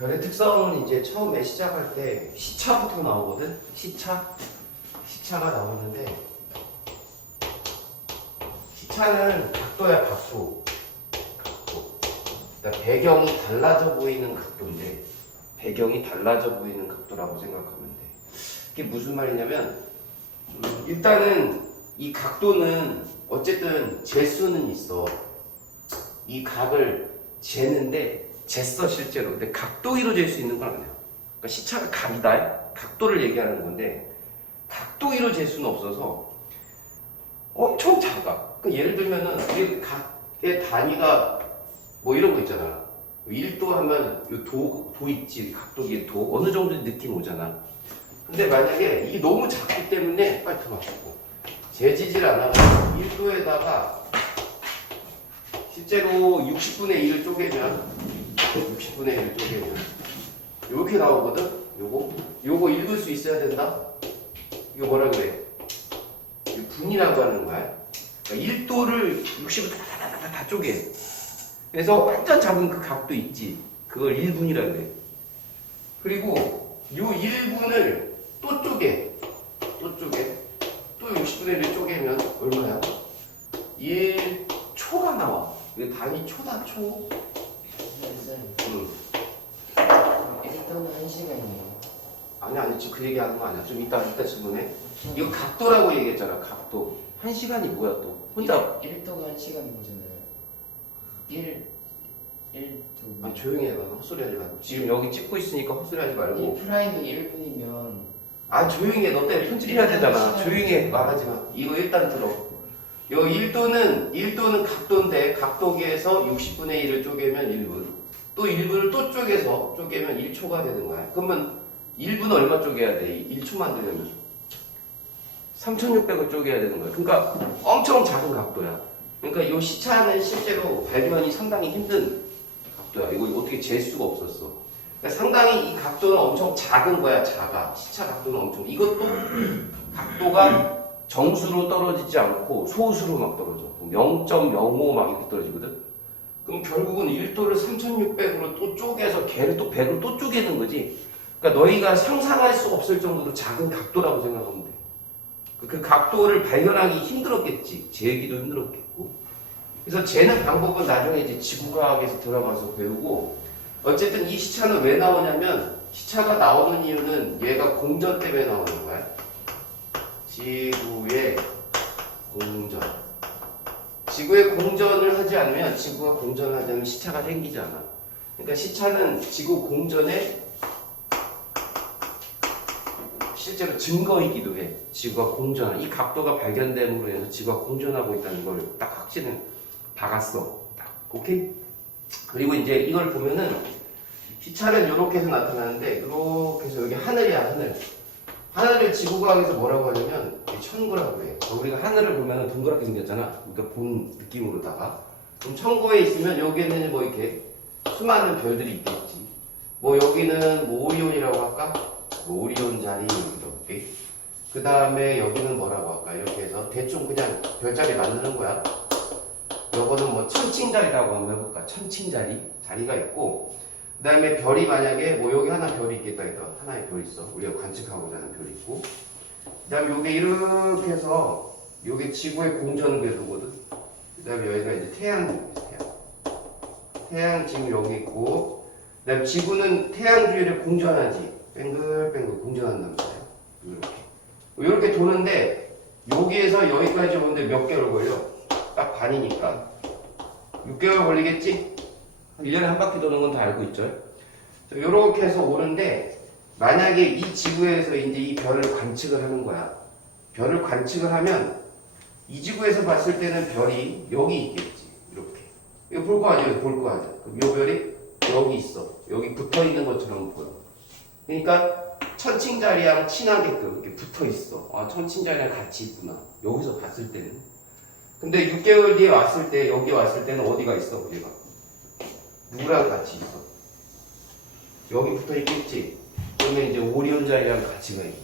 별의 특성은 이제 처음에 시작할 때 시차부터 나오거든. 시차가 나오는데, 시차는 각도야, 각도. 그러니까 배경이 달라져 보이는 각도인데, 배경이 달라져 보이는 각도라고 생각하면 돼. 이게 무슨 말이냐면, 일단은 이 각도는 어쨌든 재수는 있어. 이 각을 재는데 쟀어 실제로. 근데 각도위로 잴 수 있는 건 아니야. 그러니까 시차가 각이다. 각도를 얘기하는 건데 각도위로 잴 수는 없어서 엄청 작아. 그러니까 예를 들면은 이 각의 단위가 뭐 이런 거 있잖아. 1도 하면 도 있지. 각도기의 도. 어느 정도 느낌 오잖아. 근데 만약에 이게 너무 작기 때문에 빨리 들어맞고 재지질 않아. 1도에다가 실제로 60분의 1을 쪼개면 60분의 1을 쪼개면 이렇게 나오거든. 요거 읽을 수 있어야 된다. 이거 뭐라 그래? 이거 분이라고 하는 거야. 그러니까 1도를 60을 다 쪼개. 그래서 완전 작은 그 각도 있지. 그걸 1분이라 그래. 그리고 요 1분을 또 쪼개. 또 60분의 1을 쪼개면 얼마야? 1초가 나와. 이거 단위 초다, 초. 응. 1도는 1시간이에요. 아니, 지금 그 얘기하는 거 아니야. 좀 이따 질문해. 이거 각도라고 얘기했잖아, 각도. 1시간이 뭐야, 또? 혼자. 1도가 1시간인 거잖아요. 1, 2. 아니, 조용히 해봐. 헛소리 하지 말고. 지금 여기 찍고 있으니까 헛소리 하지 말고. 1'이 1분이면. 아, 조용히 해. 너 때문에 편집해야 되잖아. 조용히 해. 말하지 마. 이거 일단 들어. 요 1도는 각도인데, 각도기에서 60분의 1을 쪼개면 1분. 또 1분을 또 쪼개면 1초가 되는 거야. 그러면 1분 얼마 쪼개야 돼? 1초 만들려면 3600을 쪼개야 되는 거야. 그러니까 엄청 작은 각도야. 그러니까 이 시차는 실제로 발견이 상당히 힘든 각도야. 이거 어떻게 잴 수가 없었어. 그러니까 상당히 이 각도는 엄청 작은 거야. 작아. 시차 각도는 엄청. 이것도 각도가 정수로 떨어지지 않고 소수로 막 떨어져. 0.05 막 이렇게 떨어지거든. 그럼 결국은 1도를 3600으로 또 쪼개서 걔를 또 100으로 또 쪼개는 거지. 그러니까 너희가 상상할 수 없을 정도로 작은 각도라고 생각하면 돼. 그 각도를 발견하기 힘들었겠지. 재기도 힘들었겠고. 그래서 재는 방법은 나중에 이제 지구과학에서 들어가서 배우고, 어쨌든 이 시차는 왜 나오냐면, 시차가 나오는 이유는 얘가 공전 때문에 나오는 거야. 지구의 공전. 지구의 공전을 하지 않으면, 지구가 공전을 하지 않으면 시차가 생기지 않아. 그러니까 시차는 지구 공전의 실제로 증거이기도 해. 지구가 공전한, 이 각도가 발견됨으로 해서 지구가 공전하고 있다는 걸 딱 확신을 박았어. 오케이? 그리고 이제 이걸 보면은 시차는 이렇게 해서 나타나는데, 이렇게 해서 여기 하늘이야, 하늘. 하늘을 지구과학에서 뭐라고 하냐면 천구라고 해. 우리가 하늘을 보면 동그랗게 생겼잖아. 그러니까 본 느낌으로다가. 그럼 천구에 있으면 여기에는 뭐 이렇게 수많은 별들이 있겠지. 뭐 여기는 뭐 오리온이라고 할까? 뭐 오리온 자리 이렇게 적게. 그 다음에 여기는 뭐라고 할까? 이렇게 해서 대충 그냥 별자리 만드는 거야. 요거는 뭐 천칭자리라고 한번 해볼까? 천칭자리 자리가 있고, 그 다음에 별이 만약에 뭐 여기 하나 별이 있겠다 해서 하나의 별이 있어. 우리가 관측하고자 하는 별이 있고, 그 다음에 요게 이렇게 해서 요게 지구의 공전 궤도거든. 그 다음에 여기가 이제 태양 지금 여기 있고, 그 다음에 지구는 태양 주위를 공전하지. 뱅글뱅글 공전한단 말이야. 이렇게 도는데, 여기에서 여기까지 오는데 몇 개월 걸려? 딱 반이니까 6개월 걸리겠지? 1년에 한 바퀴 도는 건 다 알고 있죠? 이렇게 해서 오는데, 만약에 이 지구에서 이제 이 별을 관측을 하는 거야. 별을 관측을 하면 이 지구에서 봤을 때는 별이 여기 있겠지. 이렇게. 이거 볼 거 아니야? 볼 거 아니야? 그럼 이 별이 여기 있어. 여기 붙어 있는 것처럼 보여. 그러니까 천칭자리랑 친하게끔 이렇게 붙어 있어. 아, 천칭자리랑 같이 있구나. 여기서 봤을 때는. 근데 6개월 뒤에 왔을 때, 여기 왔을 때는 어디가 있어, 우리가? 누구랑 같이 있어? 여기 붙어 있겠지? 그러면 이제 오리온 자리랑 같이 가 있지.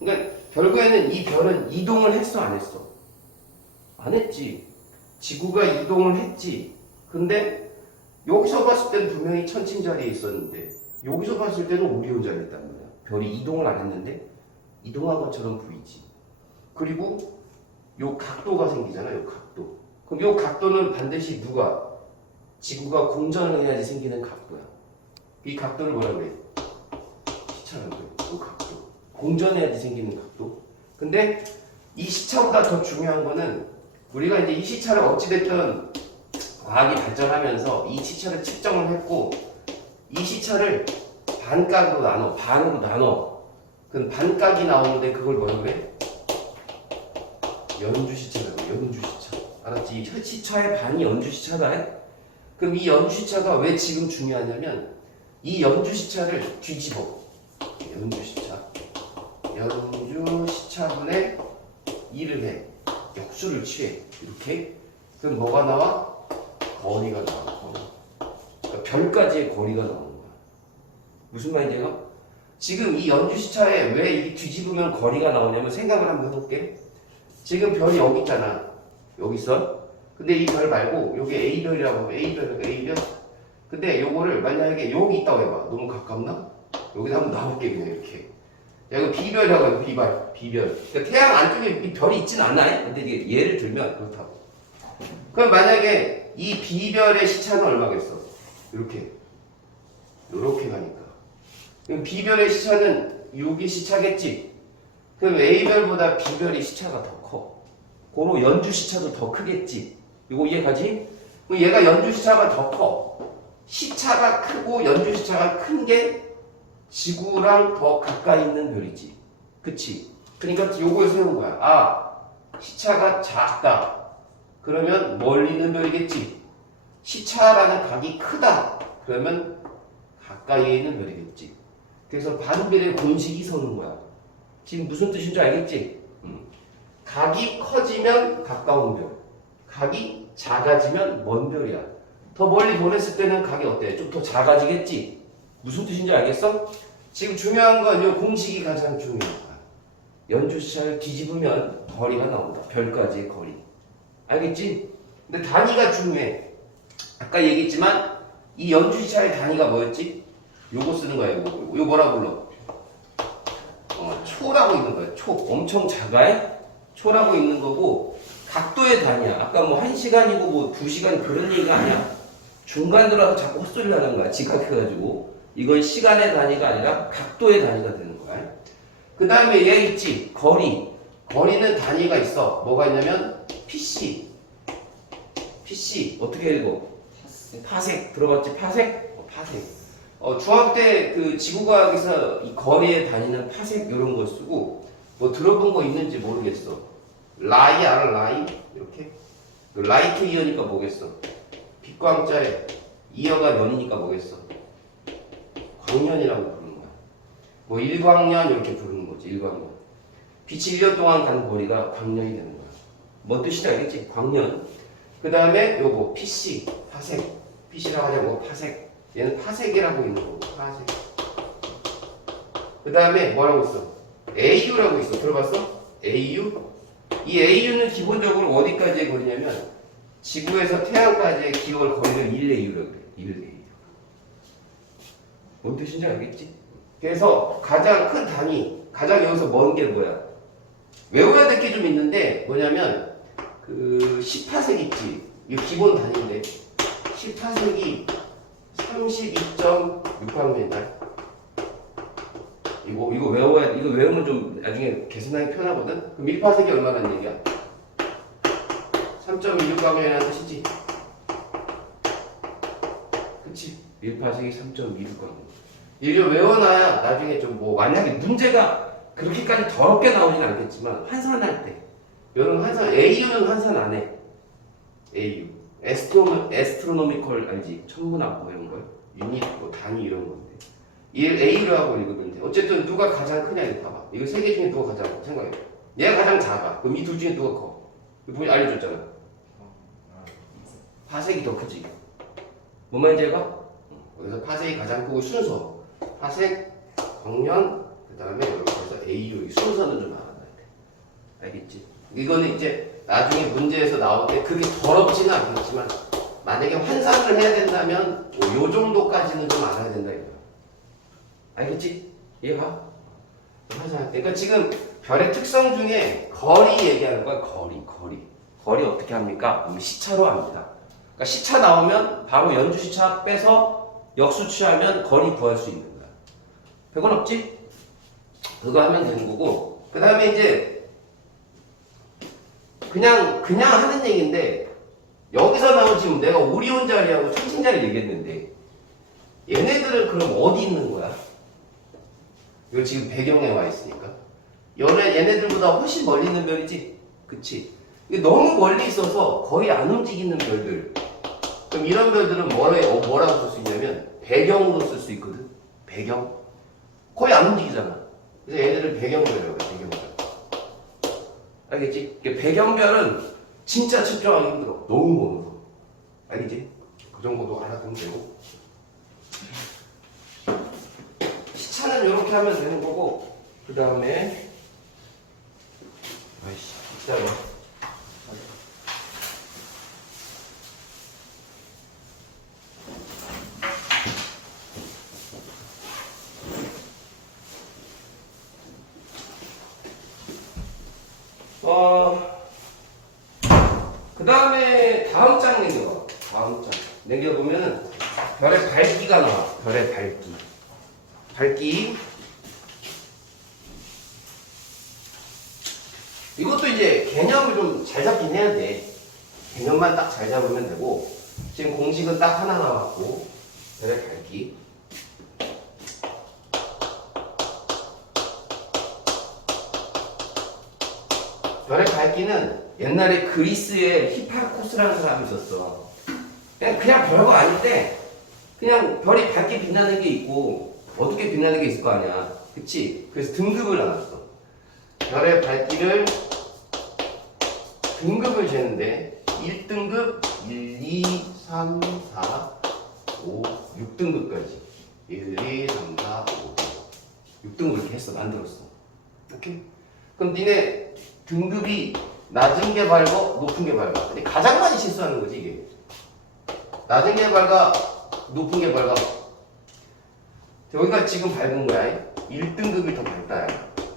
그러니까 결국에는 이 별은 이동을 했어, 안 했어? 안 했지. 지구가 이동을 했지. 근데 여기서 봤을 때는 분명히 천칭 자리에 있었는데 여기서 봤을 때는 오리온 자리에 있단 말이야. 별이 이동을 안 했는데 이동한 것처럼 보이지. 그리고 요 각도가 생기잖아. 요 각도. 그럼 요 각도는 반드시 누가? 지구가 공전을 해야지 생기는 각도야. 이 각도를 뭐라고 해? 시차라고 해. 요 각도. 공전해야지 생기는 각도. 근데 이 시차보다 더 중요한 거는 우리가 이제 이 시차를 어찌됐든 과학이 발전하면서 이 시차를 측정을 했고 이 시차를 반각으로 나눠, 반으로 나눠. 그럼 반각이 나오는데 그걸 뭐라고 해? 연주시차라고 해. 연주시차. 알았지? 이 시차의 반이 연주시차다. 그럼 이 연주시차가 왜 지금 중요하냐면 이 연주시차를 뒤집어. 연주시차. 연주시차분의 2를 해. 역수를 취해. 이렇게. 그럼 뭐가 나와? 거리가 나와. 거리. 그러니까 별까지의 거리가 나오는 거야. 무슨 말인지가? 지금 이 연주시차에 왜 이 뒤집으면 거리가 나오냐면 생각을 한번 해볼게. 지금 별이 여기 있잖아. 여기 있어. 근데 이 별 말고 여기 A별이라고 하면 A별. 근데 요거를 만약에 여기 있다고 해봐. 너무 가깝나? 여기다 한번 놔볼게 그냥 이렇게. 야 이거 B별이라고 해요. B별. 그러니까 태양 안쪽에 이 별이 있진 않아요. 근데 이게 예를 들면 그렇다고. 그럼 만약에 이 B별의 시차는 얼마겠어? 이렇게 가니까. 그럼 B별의 시차는 여기 시차겠지? 그럼 A별보다 B별의 시차가 더 커. 고로 연주 시차도 더 크겠지? 이거 이해가지? 그럼 얘가 연주 시차가 더 커. 시차가 크고 연주 시차가 큰 게 지구랑 더 가까이 있는 별이지. 그치? 그러니까 요걸 세운 거야. 아, 시차가 작다. 그러면 멀리 있는 별이겠지. 시차라는 각이 크다. 그러면 가까이에 있는 별이겠지. 그래서 반비례 공식이 서는 거야. 지금 무슨 뜻인 줄 알겠지? 각이 커지면 가까운 별. 각이 작아지면 먼 별이야. 더 멀리 보냈을 때는 각이 어때? 좀 더 작아지겠지? 무슨 뜻인지 알겠어? 지금 중요한 건 이 공식이 가장 중요한 거야. 연주시차를 뒤집으면 거리가 나온다. 별까지의 거리. 알겠지? 근데 단위가 중요해. 아까 얘기했지만 이 연주시차의 단위가 뭐였지? 요거 쓰는 거야. 요거 뭐라 불러? 초라고 있는 거야. 초. 엄청 작아요? 초라고 있는 거고 각도의 단위야. 아까 뭐 1시간이고 뭐 2시간 그런 얘기가 아니야. 중간 들어가서 자꾸 헛소리를 하는 거야. 지각해가지고. 이건 시간의 단위가 아니라 각도의 단위가 되는 거야. 그 다음에 얘 있지. 거리. 거리는 단위가 있어. 뭐가 있냐면 PC. 어떻게 읽어? 파색. 들어봤지? 파색? 파색. 중학교 때 그 지구과학에서 이 거리의 단위는 파색 이런 거 쓰고 뭐 들어본 거 있는지 모르겠어. 라이 알아? 라이? 이렇게? 라이트 이어니까 뭐겠어? 빛광자에 이어가 년이니까 뭐겠어? 광년이라고 부르는 거야. 뭐 1광년 이렇게 부르는 거지. 1광년. 빛이 1년 동안 가는 거리가 광년이 되는 거야. 뭔 뜻인지 알겠지? 광년. 그 다음에 요거 PC, 파색. PC라고 하냐고 파색. 얘는 파색이라고 있는 거고. 파색. 그 다음에 뭐라고 있어? AU라고 있어. 들어봤어? AU? 이 AU는 기본적으로 어디까지의 거리냐면 지구에서 태양까지의 기울 거리를 1AU라고 그래. 1AU. 뭔 뜻인지 알겠지? 그래서 가장 큰 단위, 가장 여기서 먼 게 뭐야? 외워야 될 게 좀 있는데 뭐냐면 그 10파색 있지? 이거 기본 단위인데 10파색이 32.6광년이다. 이거 외워야, 이거 외우면 좀 나중에 계산하기 편하거든? 그럼 1파색이 얼마라는 얘기야? 3.26광년이라는 뜻이지? 그치? 1파색이 3.26광년. 이거 외워놔야 나중에 좀 뭐, 만약에 문제가 그렇게까지 더럽게 나오진 않겠지만, 환산할 때. 여러분 AU는 환산 안 해. AU. 에스트로노미컬 알지? 천문학 뭐 이런 거. 유닛, 뭐 단위 이런 건데. A로 하고 읽으면 돼. 어쨌든 누가 가장 크냐 이거 봐봐. 이거 세 개 중에 누가 가장 생각해. 얘가 가장 작아. 그럼 이 둘 중에 누가 커? 이거 분이 알려줬잖아. 파색이 더 크지. 뭔 말인지 알까? 그래서 파색이 가장 크고 순서. 파색, 광년, 그 다음에 이렇게 해서 AU. 순서는 좀 알아놔야 돼. 알겠지? 이거는 이제 나중에 문제에서 나올 때 그게 더럽지는 않겠지만 만약에 환산을 해야 된다면 요 정도까지는 좀 알아야 된다 이거야. 알겠지? 이해가? 환산. 그러니까 지금 별의 특성 중에 거리 얘기하는 거야. 거리 어떻게 합니까? 시차로 합니다. 그러니까 시차 나오면 바로 연주 시차 빼서 역수 취하면 거리 구할 수 있는 거야. 별건 없지? 그거 하면 되는 거고. 그 다음에 이제 그냥 하는 얘기인데 여기서 나온 지금 내가 오리온 자리하고 천신 자리 얘기했는데 얘네들은 그럼 어디 있는 거야? 이거 지금 배경에 와 있으니까. 얘네들보다 훨씬 멀리 있는 별이지? 그치? 이게 너무 멀리 있어서 거의 안 움직이는 별들. 그럼 이런 별들은 뭐라고 쓸 수 있냐면 배경으로 쓸 수 있거든. 배경. 거의 안 움직이잖아. 그래서 얘네들은 배경별이라고 해. 배경별. 알겠지? 배경별은 진짜 측정하기 힘들어. 너무 멀어. 알겠지? 그 정도도 알아두면 되고. 시차는 이렇게 하면 되는 거고. 그 다음에 아이씨 기다려. 그 다음에 다음 장 남겨봐. 다음 장 남겨보면은 별의 밝기가 나와. 별의 밝기. 이것도 이제 개념을 좀 잘 잡긴 해야 돼. 개념만 딱 잘 잡으면 되고. 지금 공식은 딱 하나 나왔고. 별의 밝기. 별의 밝기는 옛날에 그리스에 히파코스라는 사람이 있었어. 그냥 별거 아닌데 그냥 별이 밝게 빛나는 게 있고 어둡게 빛나는 게 있을 거 아니야. 그치? 그래서 등급을 나눴어. 별의 밝기를 등급을 재는데 1등급, 1, 2, 3, 4, 5, 6등급까지 1, 2, 3, 4, 5, 6등급 이렇게 했어. 만들었어. 오케이? 그럼 니네 등급이 낮은 게 밝어, 높은 게 밝아. 근데 가장 많이 실수하는 거지 이게. 낮은 게 밝아, 높은 게 밝아. 여기가 지금 밝은 거야. 1등급이 더 밝다.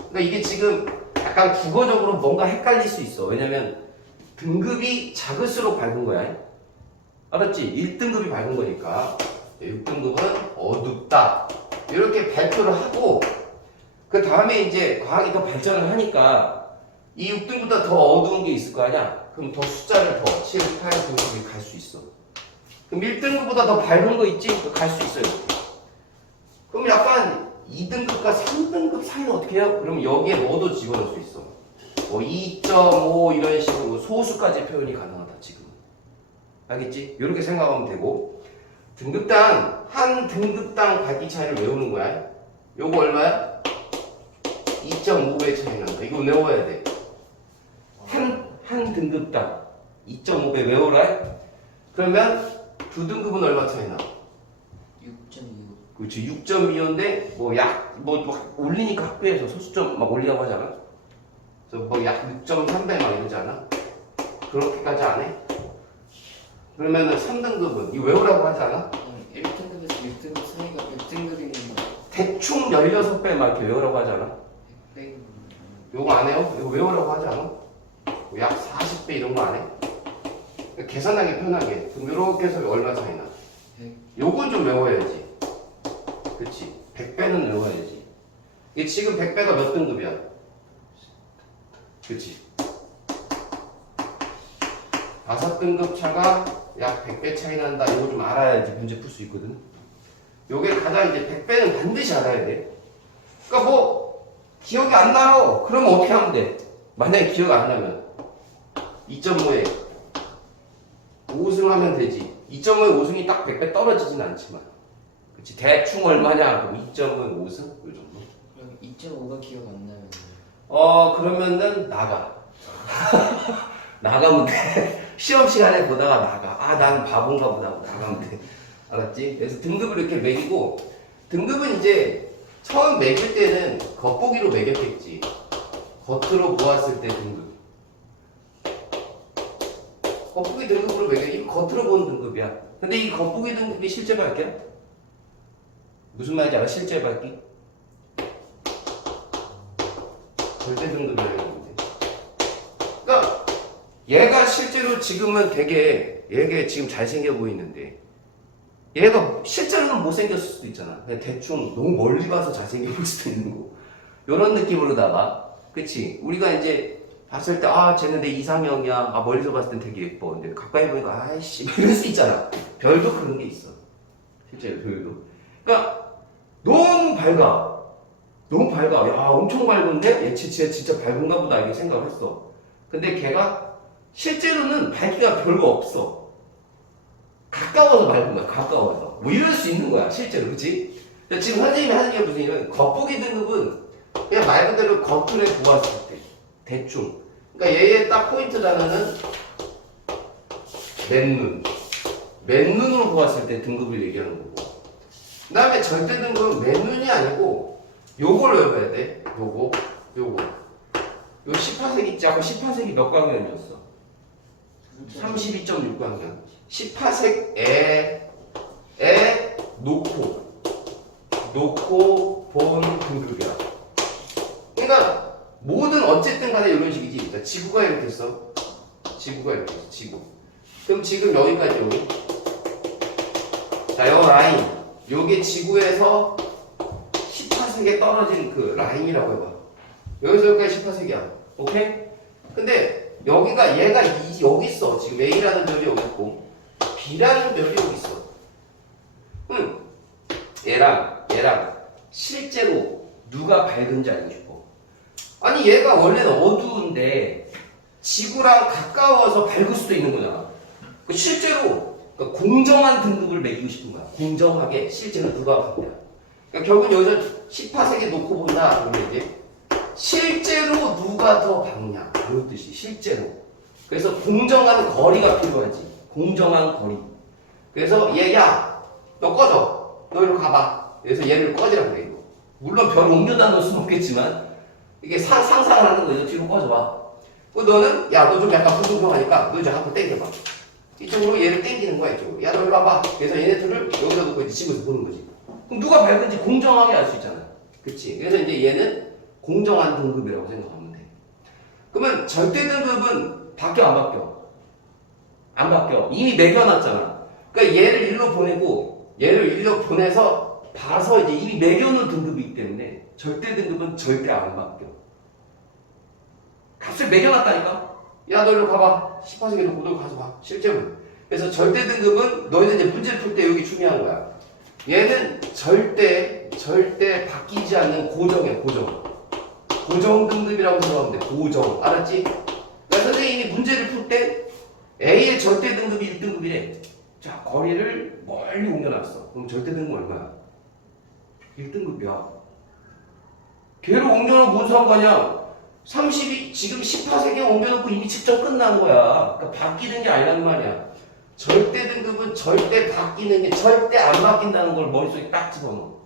그러니까 이게 지금 약간 국어적으로 뭔가 헷갈릴 수 있어. 왜냐면 등급이 작을수록 밝은 거야. 알았지? 1등급이 밝은 거니까 6등급은 어둡다. 이렇게 발표를 하고 그 다음에 이제 과학이 더 발전을 하니까 이 6등보다 더 어두운 게 있을 거 아니야? 그럼 더 숫자를 더 7, 8, 9, 10이 갈 수 있어. 그럼 1등급보다 더 밝은 거 있지? 갈 수 있어요. 그럼 약간 2등급과 3등급 사이는 어떻게 해요? 그럼 여기에 뭐도 집어넣을 수 있어. 뭐 2.5 이런 식으로 소수까지 표현이 가능하다 지금. 알겠지? 이렇게 생각하면 되고 한 등급당 밝기 차이를 외우는 거야. 요거 얼마야? 2.5배 차이 난다. 이거 외워야 돼. 한 등급당 2.5배 외워라. 그러면 두 등급은 얼마 차이 나? 6.25. 그렇지. 6.25인데 뭐 올리니까 학교에서 소수점 막 올리라고 하잖아. 그래서 뭐 약 6.3배 막 이러지 않아? 그렇게까지 안 해? 그러면은 3등급은 이거 외우라고 하지 않아? 1등급에서 6등급 사이가 몇 등급이면 대충 16배 막 이렇게 외우라고 하지 않아? 100배. 요거 안 해요? 이거 외우라고 하지 않아? 약 40배 이런 거 안 해? 계산하기 편하게. 그럼 요렇게 해서 얼마 차이 나? 100. 요건 좀 외워야지. 그치? 100배는 외워야지. 이게 지금 100배가 몇 등급이야? 그치? 5등급 차가 약 100배 차이 난다. 이거 좀 알아야지 문제 풀 수 있거든. 요게 가장 이제 100배는 반드시 알아야 돼. 그러니까 뭐 기억이 안 나요. 그러면 어떻게 하면 돼? 만약에 기억 안 나면 2.5에 5승 하면 되지. 2.5에 5승이 딱 100배 떨어지진 않지만. 그치? 대충 얼마냐? 그럼 2.5에 5승? 이 정도. 그럼 2.5가 기억 안 나면 그러면은 나가. 나가면 돼. 시험 시간에 보다가 나가. 아, 난 바본가 보다 하고 나가면 돼. 알았지? 그래서 등급을 이렇게 매기고, 등급은 이제 처음 매길 때는 겉보기로 매겼겠지. 겉으로 보았을 때 등급. 겉보기 등급으로 매겨. 이거 겉으로 보는 등급이야. 근데 이 겉보기 등급이 실제 밝기야? 무슨 말인지 알아? 실제 밝기? 절대 등급이라는 건데. 그러니까 얘가 실제로 지금은 얘가 지금 잘생겨 보이는데 얘가 실제로는 못생겼을 수도 있잖아. 그냥 대충 너무 멀리 봐서 잘생겨 보일 수도 있는 거. 요런 느낌으로다가 그치? 우리가 이제 봤을 때 쟤는 내 이상형이야. 멀리서 봤을 땐 되게 예뻐. 근데 가까이 보니까 아이씨 이럴 수 있잖아. 별도 그런 게 있어. 실제로 별도. 그러니까 너무 밝아. 너무 밝아. 야 엄청 밝은데 얘 진짜 밝은가 보다 이렇게 생각을 했어. 근데 걔가 실제로는 밝기가 별거 없어. 가까워서 밝은 거야. 가까워서. 뭐 이럴 수 있는 거야. 실제로. 그치? 지금 선생님이 하는 게 무슨 얘기냐면 겉보기 등급은 그냥 말 그대로 겉으로 보았을 때 대충. 그러니까 얘의 딱 포인트 단어는 맨눈. 맨눈으로 보았을 때 등급을 얘기하는 거고. 그 다음에 절대 등급은 맨눈이 아니고 요걸 외워야 돼. 요거. 요 18색 있지? 아까 18색이 몇 광년이었어? 32.6광년. 18색에 놓고 본 등급이야. 그러니까 모든 어쨌든 간에 이런 식이지. 그러니까 지구가 이렇게 있어. 지구가 이렇게 있어. 지구. 그럼 지금 여기까지 여기. 자, 요 라인. 요게 지구에서 18색에 떨어진 그 라인이라고 해봐. 여기서 여기까지 18색이야. 오케이? 근데 여기가 얘가 여기 있어. 지금 A라는 별이 여기 있고 B라는 별이 여기 있어. 얘랑 실제로 누가 밝은지 알고 싶어. 아니 얘가 원래는 어두운데 지구랑 가까워서 밝을 수도 있는 거잖아. 실제로 그러니까 공정한 등급을 매기고 싶은 거야. 공정하게 실제로 누가 밝냐. 그러니까 결국은 여기서 18색에 놓고 본다. 그러면 이제 실제로 누가 더 밝냐. 그런 뜻이 실제로. 그래서 공정한 거리가 필요하지. 공정한 거리. 그래서 얘야 너 꺼져. 너 이리로 가봐. 그래서 얘를 꺼지라고 그래. 이거. 물론 별 옮겨다 놓을 수는 없겠지만 이게 상상을 하는 거예요. 뒤로 꺼져봐. 너는 야 너 좀 약간 불공평하니까 너 이제 한번 땡겨봐. 이쪽으로 얘를 땡기는 거야. 이쪽으로. 야 너 이리 와봐. 그래서 얘네들을 여기다 놓고 이제 집에서 보는 거지. 그럼 누가 밝은지 공정하게 알 수 있잖아. 그치? 그래서 이제 얘는 공정한 등급이라고 생각하면 돼. 그러면 절대 등급은 바뀌어 안 바뀌어? 안 바뀌어. 이미 매겨놨잖아. 그러니까 얘를 일로 보내고 얘를 일로 보내서 봐서 이제 이미 매겨놓은 등급이기 때문에 절대 등급은 절대 안 바뀌어. 값을 매겨놨다니까? 야 너 일로 가봐. 18색에 놓고 너 가서 봐. 실제로. 그래서 절대 등급은 너희들 이제 문제를 풀 때 여기 중요한 거야. 얘는 절대 바뀌지 않는 고정이야. 고정 등급이라고 생각하면 돼. 고정. 알았지? 그러니까 선생님이 문제를 풀 때 A의 절대 등급이 1등급이래. 자, 거리를 멀리 옮겨놨어. 그럼 절대 등급 얼마야? 1등급이야. 걔를 옮겨놓으면 뭔 상관이야? 30이 지금 18색에 옮겨놓고 이미 측정 끝난 거야. 그러니까 바뀌는 게 아니란 말이야. 절대 등급은 절대 바뀌는 게 절대 안 바뀐다는 걸 머릿속에 딱 집어넣어.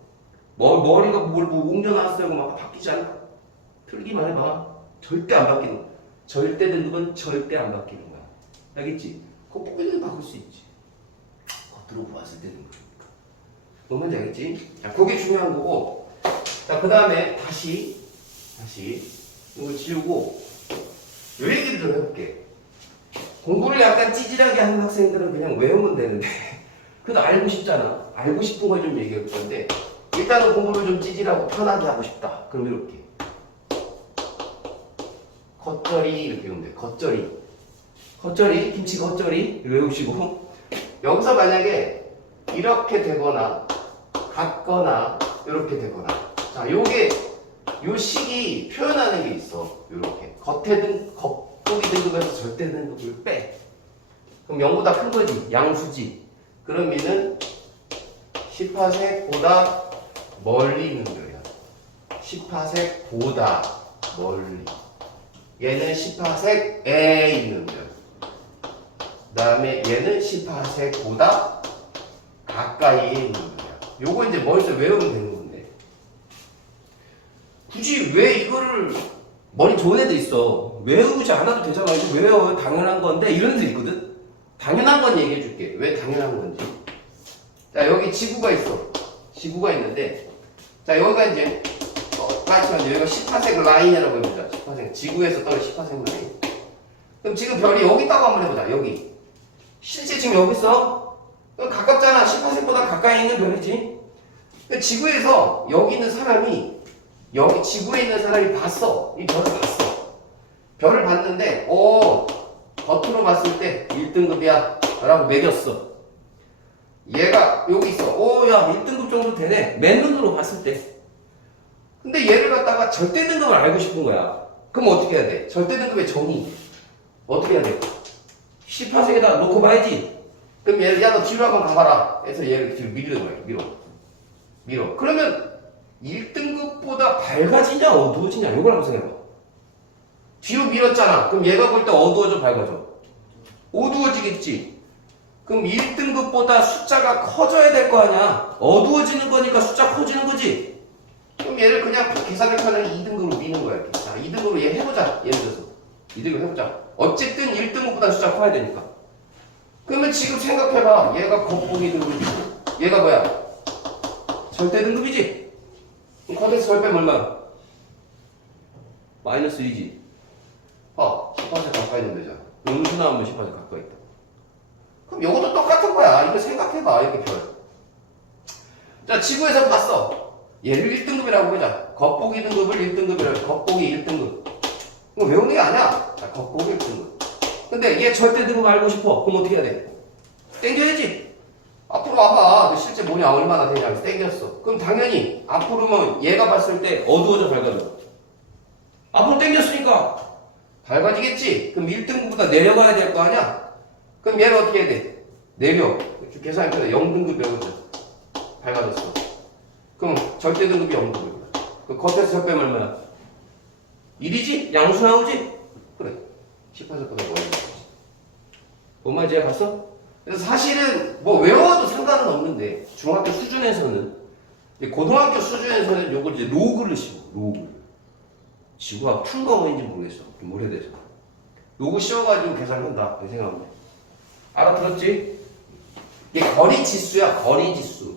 머리가 뭘 옮겨놨어요. 막 바뀌지 않을까? 틀기만 해봐. 절대 안 바뀌는 거야. 절대 등급은 절대 안 바뀌는 거야. 알겠지? 겉보기는 바꿀 수 있지. 겉으로 보았을 때는 그러니까. 뭔 말인지 알겠지? 자, 그게 중요한 거고. 자, 그 다음에 다시 이걸 지우고 요 얘기를 좀 해볼게. 공부를 약간 찌질하게 하는 학생들은 그냥 외우면 되는데 그래도 알고 싶잖아. 알고 싶은 걸 좀 얘기할 건데 일단은 공부를 좀 찌질하고 편하게 하고 싶다. 그럼 이렇게 겉절이 이렇게 외우면 돼. 겉절이 김치 겉절이 외우시고 여기서 만약에 이렇게 되거나 같거나 이렇게 되거나 자 요게 요 식이 표현하는 게 있어. 요렇게 겉보기 등급에서 절대 등급을 빼. 그럼 0보다 큰 거지. 양수지. 그러면은 18색보다 멀리 있는 별이야. 18색보다 멀리. 얘는 18색에 있는 별. 그 다음에 얘는 18색보다 가까이에 있는 별이야. 요거 이제 머릿속에 외우면 되는 건데. 굳이 왜 이거를 머리 좋은 애들 있어. 외우지 않아도 되잖아. 이거 외워. 당연한 건데. 이런 애들 있거든. 당연한 건 얘기해 줄게. 왜 당연한 건지. 자, 여기 지구가 있어. 지구가 있는데, 자, 여기가 이제, 까지만 여기가 18색 라인이라고 해보자. 18색. 지구에서 떠는 18색 라인. 그럼 지금 별이 여기 있다고 한번 해보자. 여기. 실제 지금 여기 있어? 그럼 가깝잖아. 18색보다 가까이 있는 별이지. 그러니까 지구에서 여기 있는 사람이, 여기 지구에 있는 사람이 봤어. 이 별을 봤어. 별을 봤는데, 겉으로 봤을 때 1등급이야. 라고 매겼어. 얘가 여기 있어. 야, 1등급 정도 되네. 맨눈으로 봤을 때. 근데 얘를 갖다가 절대 등급을 알고 싶은 거야. 그럼 어떻게 해야 돼? 절대 등급의 정의. 어떻게 해야 돼? 18색에다 놓고 봐야지. 그럼 얘를, 야, 너 뒤로 한번 가봐라. 해서 얘를 뒤로 밀는 거야. 밀어. 그러면 1등급보다 밝아지냐, 어두워지냐? 이걸 한번 생각해봐. 뒤로 밀었잖아. 그럼 얘가 볼 때 어두워져, 밝아져? 어두워지겠지. 그럼 1등급보다 숫자가 커져야 될 거 아니야. 어두워지는 거니까 숫자 커지는 거지. 그럼 얘를 그냥 계산을 하는 2등급으로 미는 거야. 이렇게. 자, 2등급으로 얘 해보자. 예를 들어서 2등급 해보자. 어쨌든 1등급보다 숫자 커야 되니까. 그러면 지금 생각해봐. 얘가 겉보기 등급이고 얘가 뭐야? 절대 등급이지. 그럼 겉에서 절 빼면 얼마야? 마이너스 2지. 18세 가까이 있는 데잖아. 음수 나오면 18세 가까이 있다. 그럼 이것도 똑같은 거야. 이거 생각해봐. 이렇게 별. 자, 지구에서 봤어. 얘를 1등급이라고 보자. 겉보기 등급을 1등급이라고. 겉보기 1등급. 이거 외우는 게 아니야. 자, 겉보기 1등급. 근데 얘 절대 등급 알고 싶어. 그럼 어떻게 해야 돼? 땡겨야지. 앞으로 와봐. 너 실제 뭐냐, 얼마나 되냐. 땡겼어. 그럼 당연히 앞으로면 얘가 봤을 때 어두워져, 밝아져. 앞으로 땡겼으니까 밝아지겠지. 그럼 1등급보다 내려가야 될 거 아니야? 그럼 얘를 어떻게 해야 돼? 내려. 계산이 편해. 0등급이라고. 밝아졌어. 그럼 절대 등급이 0등급이야. 그 겉에서 절 빼면 얼마야? 1이지? 양수 나오지? 그래. 18세보다 멀리. 뭔 말인지 이해 갔어? 그래서 사실은 뭐 외워도 상관은 없는데 중학교 수준에서는, 고등학교 수준에서는 요걸 이제 로그를 씌워. 로그. 지구가 큰 거 뭔지 모르겠어. 좀 오래돼서. 로그 씌워가지고 계산을 한다. 그 생각하면 돼. 알아들었지? 이게 거리 지수야. 거리 지수.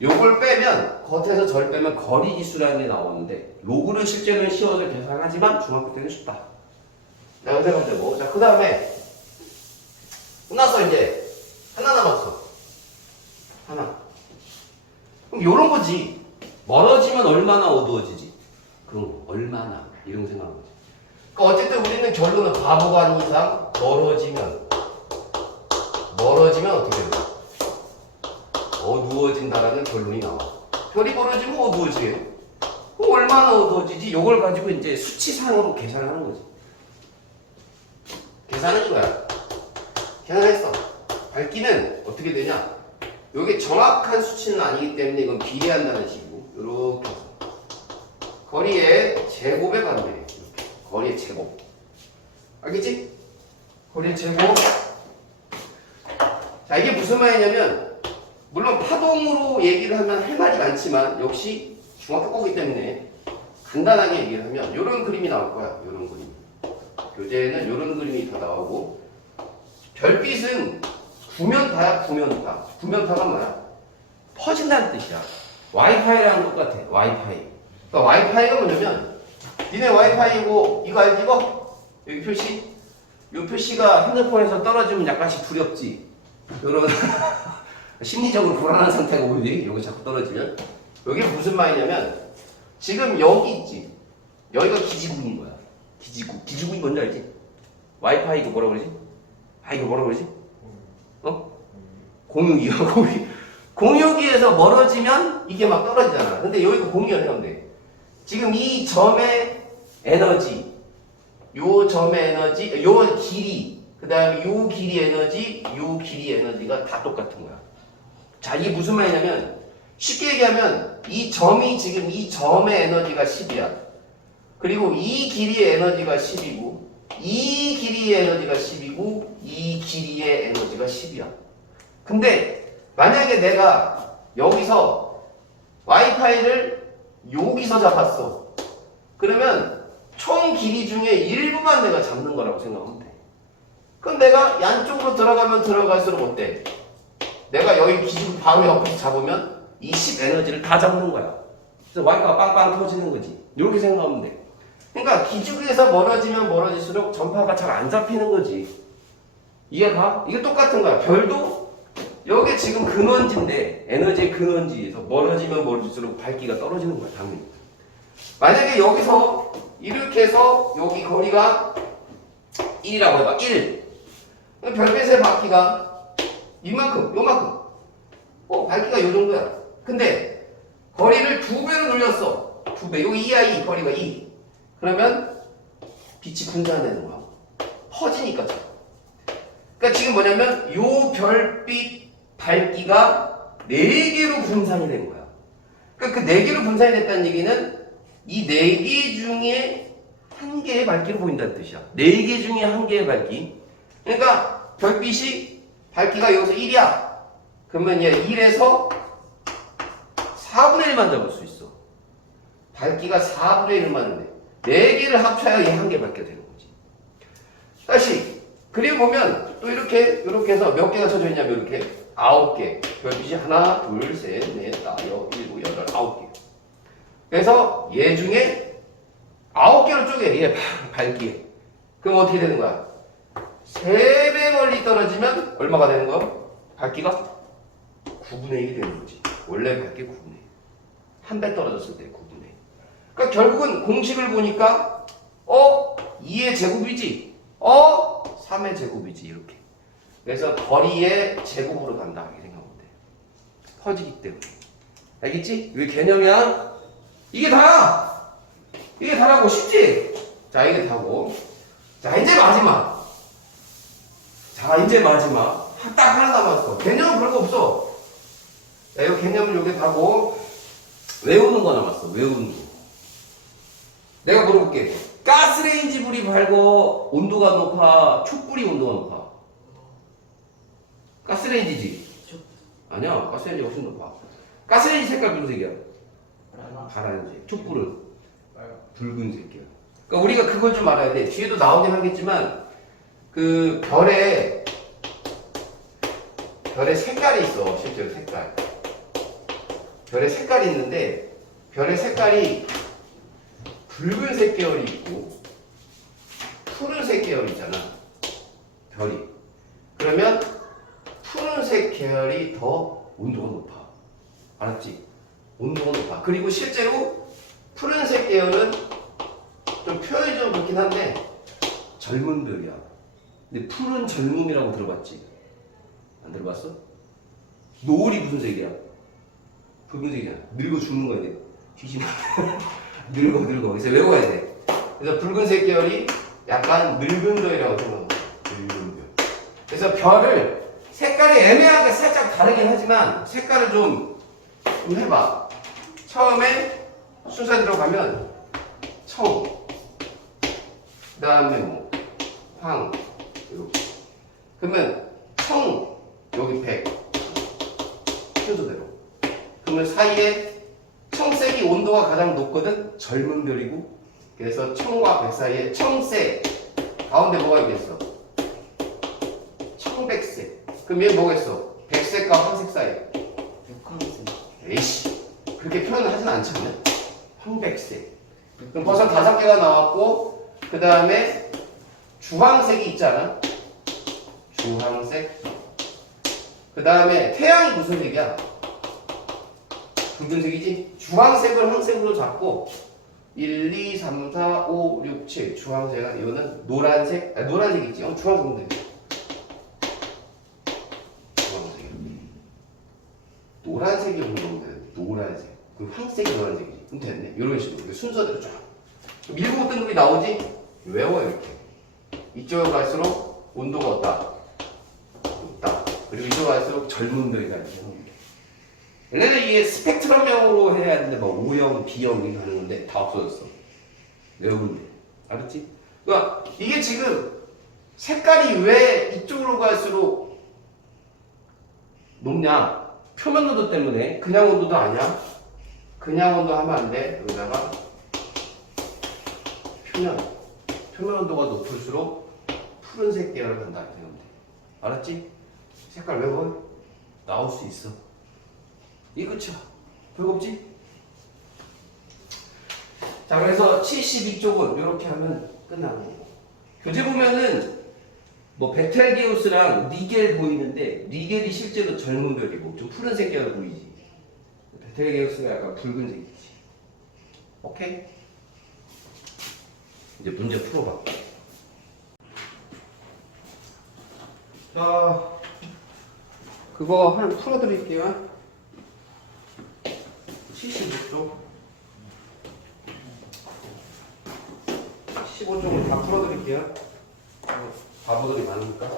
요걸 빼면, 겉에서 절 빼면 거리 지수라는 게 나오는데, 로그를 실제로는 씌워서 계산하지만 중학교 때는 쉽다. 자, 생각되고. 자, 그 다음에 끝났어. 이제 하나 남았어. 하나. 그럼 요런 거지. 멀어지면 얼마나 어두워지지? 그럼 얼마나, 이런 거 생각하는 거지. 그러니까 어쨌든 우리는 결론은 바보가 아닌 이상 멀어지면 어떻게 돼요? 어두워진다라는 결론이 나와. 별이 멀어지면 어두워지게. 그럼 얼마나 어두워지지? 요걸 가지고 이제 수치상으로 계산을 하는 거지. 계산은 이거야. 계산했어. 밝기는 어떻게 되냐? 이게 정확한 수치는 아니기 때문에 이건 비례한다는 식이고, 이렇게 해서 거리의 제곱에 반대해. 이렇게. 거리의 제곱. 알겠지? 거리의 제곱. 자, 이게 무슨 말이냐면, 물론 파동으로 얘기를 하면 할 말이 많지만, 역시 중학교 거기 때문에 간단하게 얘기를 하면 이런 그림이 나올 거야. 이런 그림. 교재에는 이런 그림이 다 나오고, 별빛은 구면타야, 구면타. 구면타가 뭐야? 퍼진다는 뜻이야. 와이파이랑 똑같아. 와이파이. 그러니까 와이파이가 뭐냐면, 니네 와이파이고 이거 알지? 이거? 여기 표시? 이 표시가 핸드폰에서 떨어지면 약간씩 두렵지. 이런 심리적으로 불안한 상태가 오지. 여기 자꾸 떨어지면. 여기 무슨 말이냐면, 지금 여기 있지. 여기가 기지국인 거야. 기지국이 뭔지 알지? 와이파이 이거 뭐라 그러지? 이거 뭐라 그러지? 공유기야. 공유기에서 멀어지면 이게 막 떨어지잖아. 근데 여기가 공유가 되는데, 지금 이 점의 에너지, 요 점의 에너지, 요 길이, 그 다음에 요 길이 에너지, 요 길이 에너지가 다 똑같은 거야. 자, 이게 무슨 말이냐면, 쉽게 얘기하면 이 점이 지금 이 점의 에너지가 10이야. 그리고 이 길이의 에너지가 10이고, 이 길이의 에너지가 10이고, 이 길이의 에너지가 10이야. 근데 만약에 내가 여기서 와이파이를 여기서 잡았어. 그러면 총 길이 중에 일부만 내가 잡는 거라고 생각하면 돼. 그럼 내가 양쪽으로 들어가면 들어갈수록 어때? 내가 여기 기준 바로 옆에서 잡으면 이 10 에너지를 다 잡는 거야. 그래서 Y가 빵빵 터지는 거지. 이렇게 생각하면 돼. 그러니까 기준에서 멀어지면 멀어질수록 전파가 잘 안 잡히는 거지. 이해가? 이게 똑같은 거야. 별도 여기 지금 근원지인데 에너지의 근원지에서 멀어지면 멀어질수록 밝기가 떨어지는 거야. 당연히. 만약에 여기서 이렇게 해서 여기 거리가 1이라고 해봐. 1. 별빛의 밝기가 이만큼, 요만큼. 밝기가 요 정도야. 근데 거리를 2배로 늘렸어. 2배. 여기 2야, 2. 거리가 2. 그러면 빛이 분산되는 거야. 퍼지니까. 그러니까 지금 뭐냐면 요 별빛 밝기가 4개로 분산이 된 거야. 그러니까 그 4개로 분산이 됐다는 얘기는 이 4개 중에 1개의 밝기로 보인다는 뜻이야. 4개 중에 1개의 밝기. 그러니까 별빛이 밝기가 여기서 1이야. 그러면 얘 1에서 4분의 1만 잡을 수 있어. 밝기가 4분의 1만 하는데 4개를 합쳐야 얘 1개 밝기가 되는 거지. 다시 그리고 보면 또 이렇게 해서 몇 개가 쳐져 있냐면 이렇게 9개. 별빛이 하나, 둘, 셋, 넷, 다섯, 일곱, 여덟, 9개. 그래서 얘 중에 9개로 쪼개. 얘 밝기. 그럼 어떻게 되는 거야? 3배 멀리 떨어지면 얼마가 되는 거야? 밝기가 9분의 1이 되는 거지. 원래 밝기 9분의 1. 한 배 떨어졌을 때 9분의 1. 그러니까 결국은 공식을 보니까 2의 제곱이지. 3의 제곱이지. 이렇게. 그래서 거리의 제곱으로 간다. 이렇게 생각하면 돼. 퍼지기 때문에. 알겠지? 이게 개념이야. 이게 다야. 이게 다라고. 쉽지? 자, 이게 다고. 자, 이제 마지막. 딱 하나 남았어. 개념은 별거 없어. 자, 이 개념은 요게 다고. 외우는 거 남았어. 외우는 거. 내가 물어볼게. 가스레인지 불이 밝고 온도가 높아? 촛불이 온도가 높아? 가스레인지지? 아니야. 가스레인지 훨씬 높아. 가스레인지 색깔 무슨 색이야? 파란색. 촛불은? 붉은색이야. 그러니까 우리가 그걸 좀 알아야 돼. 뒤에도 나오긴 하겠지만 그 별에 색깔이 있어. 실제로 색깔. 별에 색깔이 있는데 별의 색깔이 붉은색 계열이 있고 푸른색 계열이 있잖아. 별이. 그러면 푸른색 계열이 더 온도가 높아. 알았지? 온도가 높아. 그리고 실제로 푸른색 계열은 좀 표현이 좀 그렇긴 한데 젊은 별이야. 근데 푸른 젊음이라고 들어봤지? 안 들어봤어? 노을이 무슨 색이야? 붉은색이야. 늙어 죽는 거야, 내가. 귀신. 늙어. 그래서 외워야 돼. 그래서 붉은색 계열이 약간 늙은 별이라고 생각합니다. 늙은 별. 그래서 별을 색깔이 애매하게 살짝 다르긴 하지만 색깔을 좀 해봐. 처음에 순서대로 가면 청, 그 다음에 뭐 황, 이렇게. 그러면 청 여기 100 순서대로. 그러면 사이에 청색이 온도가 가장 높거든. 젊은 별이고. 그래서 청과 백 사이에 청색 가운데 뭐가 있겠어? 청백색. 그럼 얘 뭐겠어? 백색과 황색 사이. 백황색. 에이씨, 그렇게 표현을 하진 않잖아요. 황백색. 그럼 벌써 5개가 나왔고, 그 다음에 주황색이 있잖아. 주황색. 그 다음에 태양이 무슨 색이야? 붉은색이지? 주황색을 황색으로 잡고 1, 2, 3, 4, 5, 6, 7 주황색은 이거는 노란색? 노란색 있지? 주황색인데 주황색. 노란색이 보면 노란색. 그 황색이 노란색이지. 그럼 됐네. 이런 식으로 순서대로 쫙. 밀고 등급이 나오지? 외워 이렇게. 이쪽으로 갈수록 온도가 어따? 높다. 그리고 이쪽으로 갈수록 젊은 별이다. 옛날에 이게 스펙트럼형으로 해야 하는데 막 O형, B형 이렇게 하는 건데 다 없어졌어. 외우면 돼. 알았지? 그러니까 이게 지금 색깔이 왜 이쪽으로 갈수록 높냐? 표면 온도 때문에. 그냥 온도도 아니야. 그냥 온도 하면 안 돼. 여기다가 표면 온도가 높을수록 푸른색 계열을 간다 이렇게 생각하면 돼. 알았지? 색깔 외워. 나올 수 있어. 이거 그쵸? 별거 없지? 자, 그래서 72쪽은 이렇게 하면 끝나는 거고. 교재 보면은 뭐 베텔게우스랑 니겔 보이는데 니겔이 실제로 젊은 별이고 좀 푸른색 계열 보이지. 베텔게우스가 약간 붉은색이지. 오케이? 이제 문제 풀어봐. 자, 그거 한 풀어드릴게요. 75쪽. 15쪽을 다 풀어드릴게요. 바보들이 많으니까.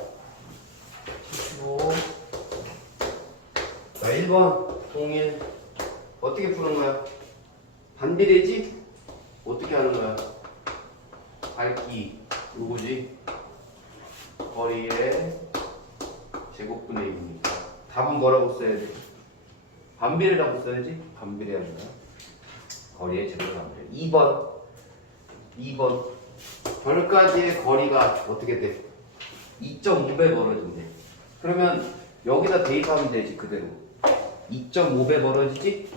75. 자, 1번 동일. 어떻게 푸는 거야? 반비례지? 어떻게 하는 거야? 밝기. 누구지? 거리의 제곱분의 1입니다. 답은 뭐라고 써야 돼? 반비례라고 써야지? 반비례합니다. 거리의 제곱분의 반비례. 2번. 별까지의 거리가 어떻게 돼? 2.5배 벌어진대. 그러면 여기다 대입하면 되지, 그대로. 2.5배 벌어지지?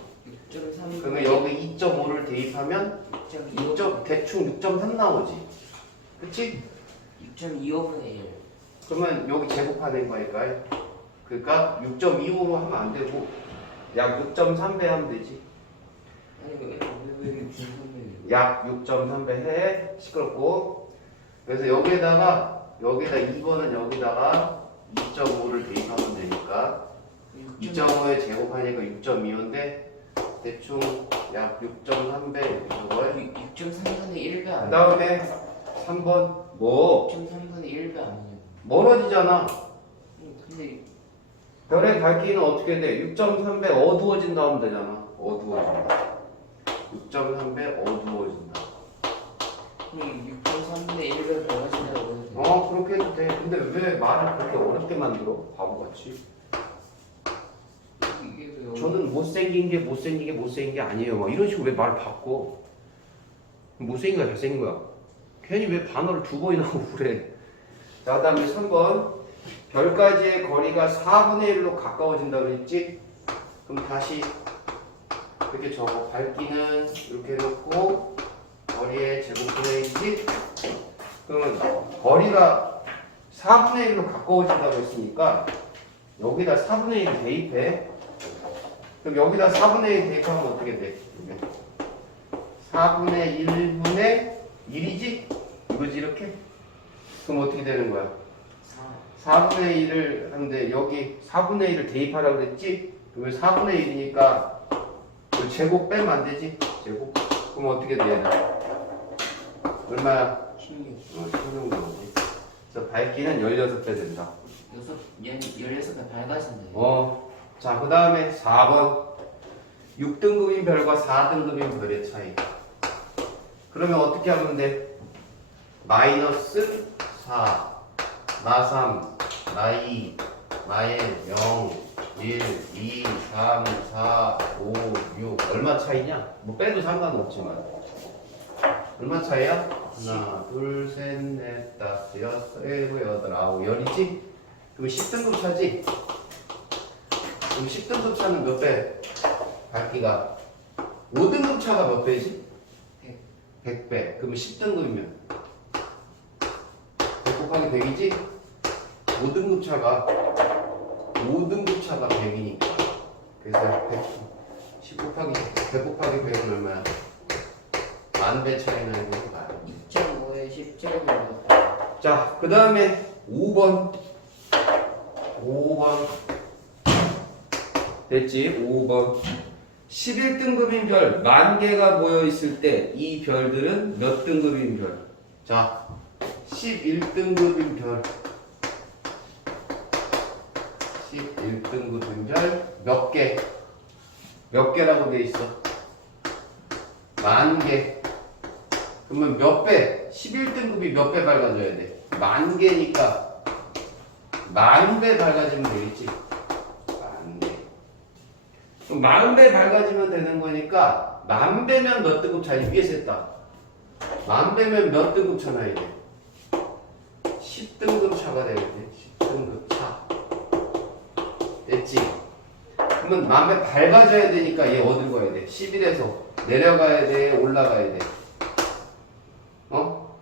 6.3. 그러면 여기 2.5를 대입하면 6.25. 대충 6.3 나오지. 그치? 6.25분의 1. 그러면 여기 제곱하는 거니까. 그러니까 6.25로 하면 안 되고 약 6.3배 하면 되지. 아니 왜 무슨 약 6.3배 해. 시끄럽고. 그래서 여기다 2번은 여기다가 2.5를 대입하면 되니까 2.5에 제곱하니까 6.25인데 대충 약 6.3배 이걸. 6.3분의 1배 그 아니야? 다음에 3번 뭐 6.3분의 1배 아니냐? 멀어지잖아. 근데 별의 밝기는 어떻게 돼? 6.3배 어두워진다 하면 되잖아. 어두워진다. 6.3배 어두워진다. 근데 6.3분의 1배 벌어진다고 해도 그렇게 해도 돼. 근데 왜 말을 그렇게 어렵게 만들어? 바보같이. 이게 왜 저는 못생긴 게 아니에요. 막 이런 식으로 왜 말을 바꿔? 못생긴 거야, 잘생긴 거야? 괜히 왜 반어를 두 번이나 하고 그래? 자, 그 다음에 3번. 별까지의 거리가 4분의 1로 가까워진다 그랬지? 그럼 다시 이렇게 적어. 밝기는 이렇게 해놓고 거리의 제곱분의 1이지? 그러면 거리가 4분의 1로 가까워진다고 했으니까 여기다 4분의 1을 대입해. 그럼 여기다 4분의 1 대입하면 어떻게 돼? 4분의 1분의 1이지? 이거지 이렇게? 그럼 어떻게 되는 거야? 4분의 1을 하는데 여기 4분의 1을 대입하라고 그랬지? 그러면 4분의 1이니까 제곱 빼면 안 되지? 제곱? 그럼 어떻게 돼? 얼마야? 16. 16 나오지. 그래서 밝기는 16배 된다. 16배 밝아진다. 자, 그 다음에 4번. 6등급인 별과 4등급인 별의 차이. 그러면 어떻게 하면 돼? 마이너스 4, 나 3, 나 2, 나의 0, 1, 2, 3, 4, 5, 6. 얼마 차이냐? 뭐 빼도 상관없지만. 얼마 차이야? 하나, 둘, 셋, 넷, 다섯, 여섯, 일곱, 여덟, 아홉, 열이지? 그럼 10등급 차지? 그럼 10등급 차는 몇 배? 밝기가 5등급 차가 몇 배지? 100배. 그러면 10등급이면 100 곱하기 100이지? 5등급 차가 100이니까. 그래서 10 곱하기 100 곱하기 100은 얼마야? 10,000배 차이 나는 거야. 2.5에 17배. 자, 그 다음에 5번. 됐지? 5번. 11등급인 별 10,000개가 모여있을 때 이 별들은 몇 등급인 별? 자, 11등급인 별. 11등급인 별 몇 개? 몇 개라고 돼 있어? 10,000개. 그러면 몇 배? 11등급이 몇 배 밝아져야 돼? 10,000개니까 10,000배 밝아지면 되겠지? 10,000개. 그럼 10,000배 밝아지면 되는 거니까 10,000배면 몇 등급 차이? 위에서 했다. 10,000배면 몇 등급 차 나야 돼? 10등급 차가 되겠네. 10등급 차. 됐지? 그러면 마음에 밝아져야 되니까 얘 어딜 가야 돼? 11에서 내려가야 돼? 올라가야 돼? 어?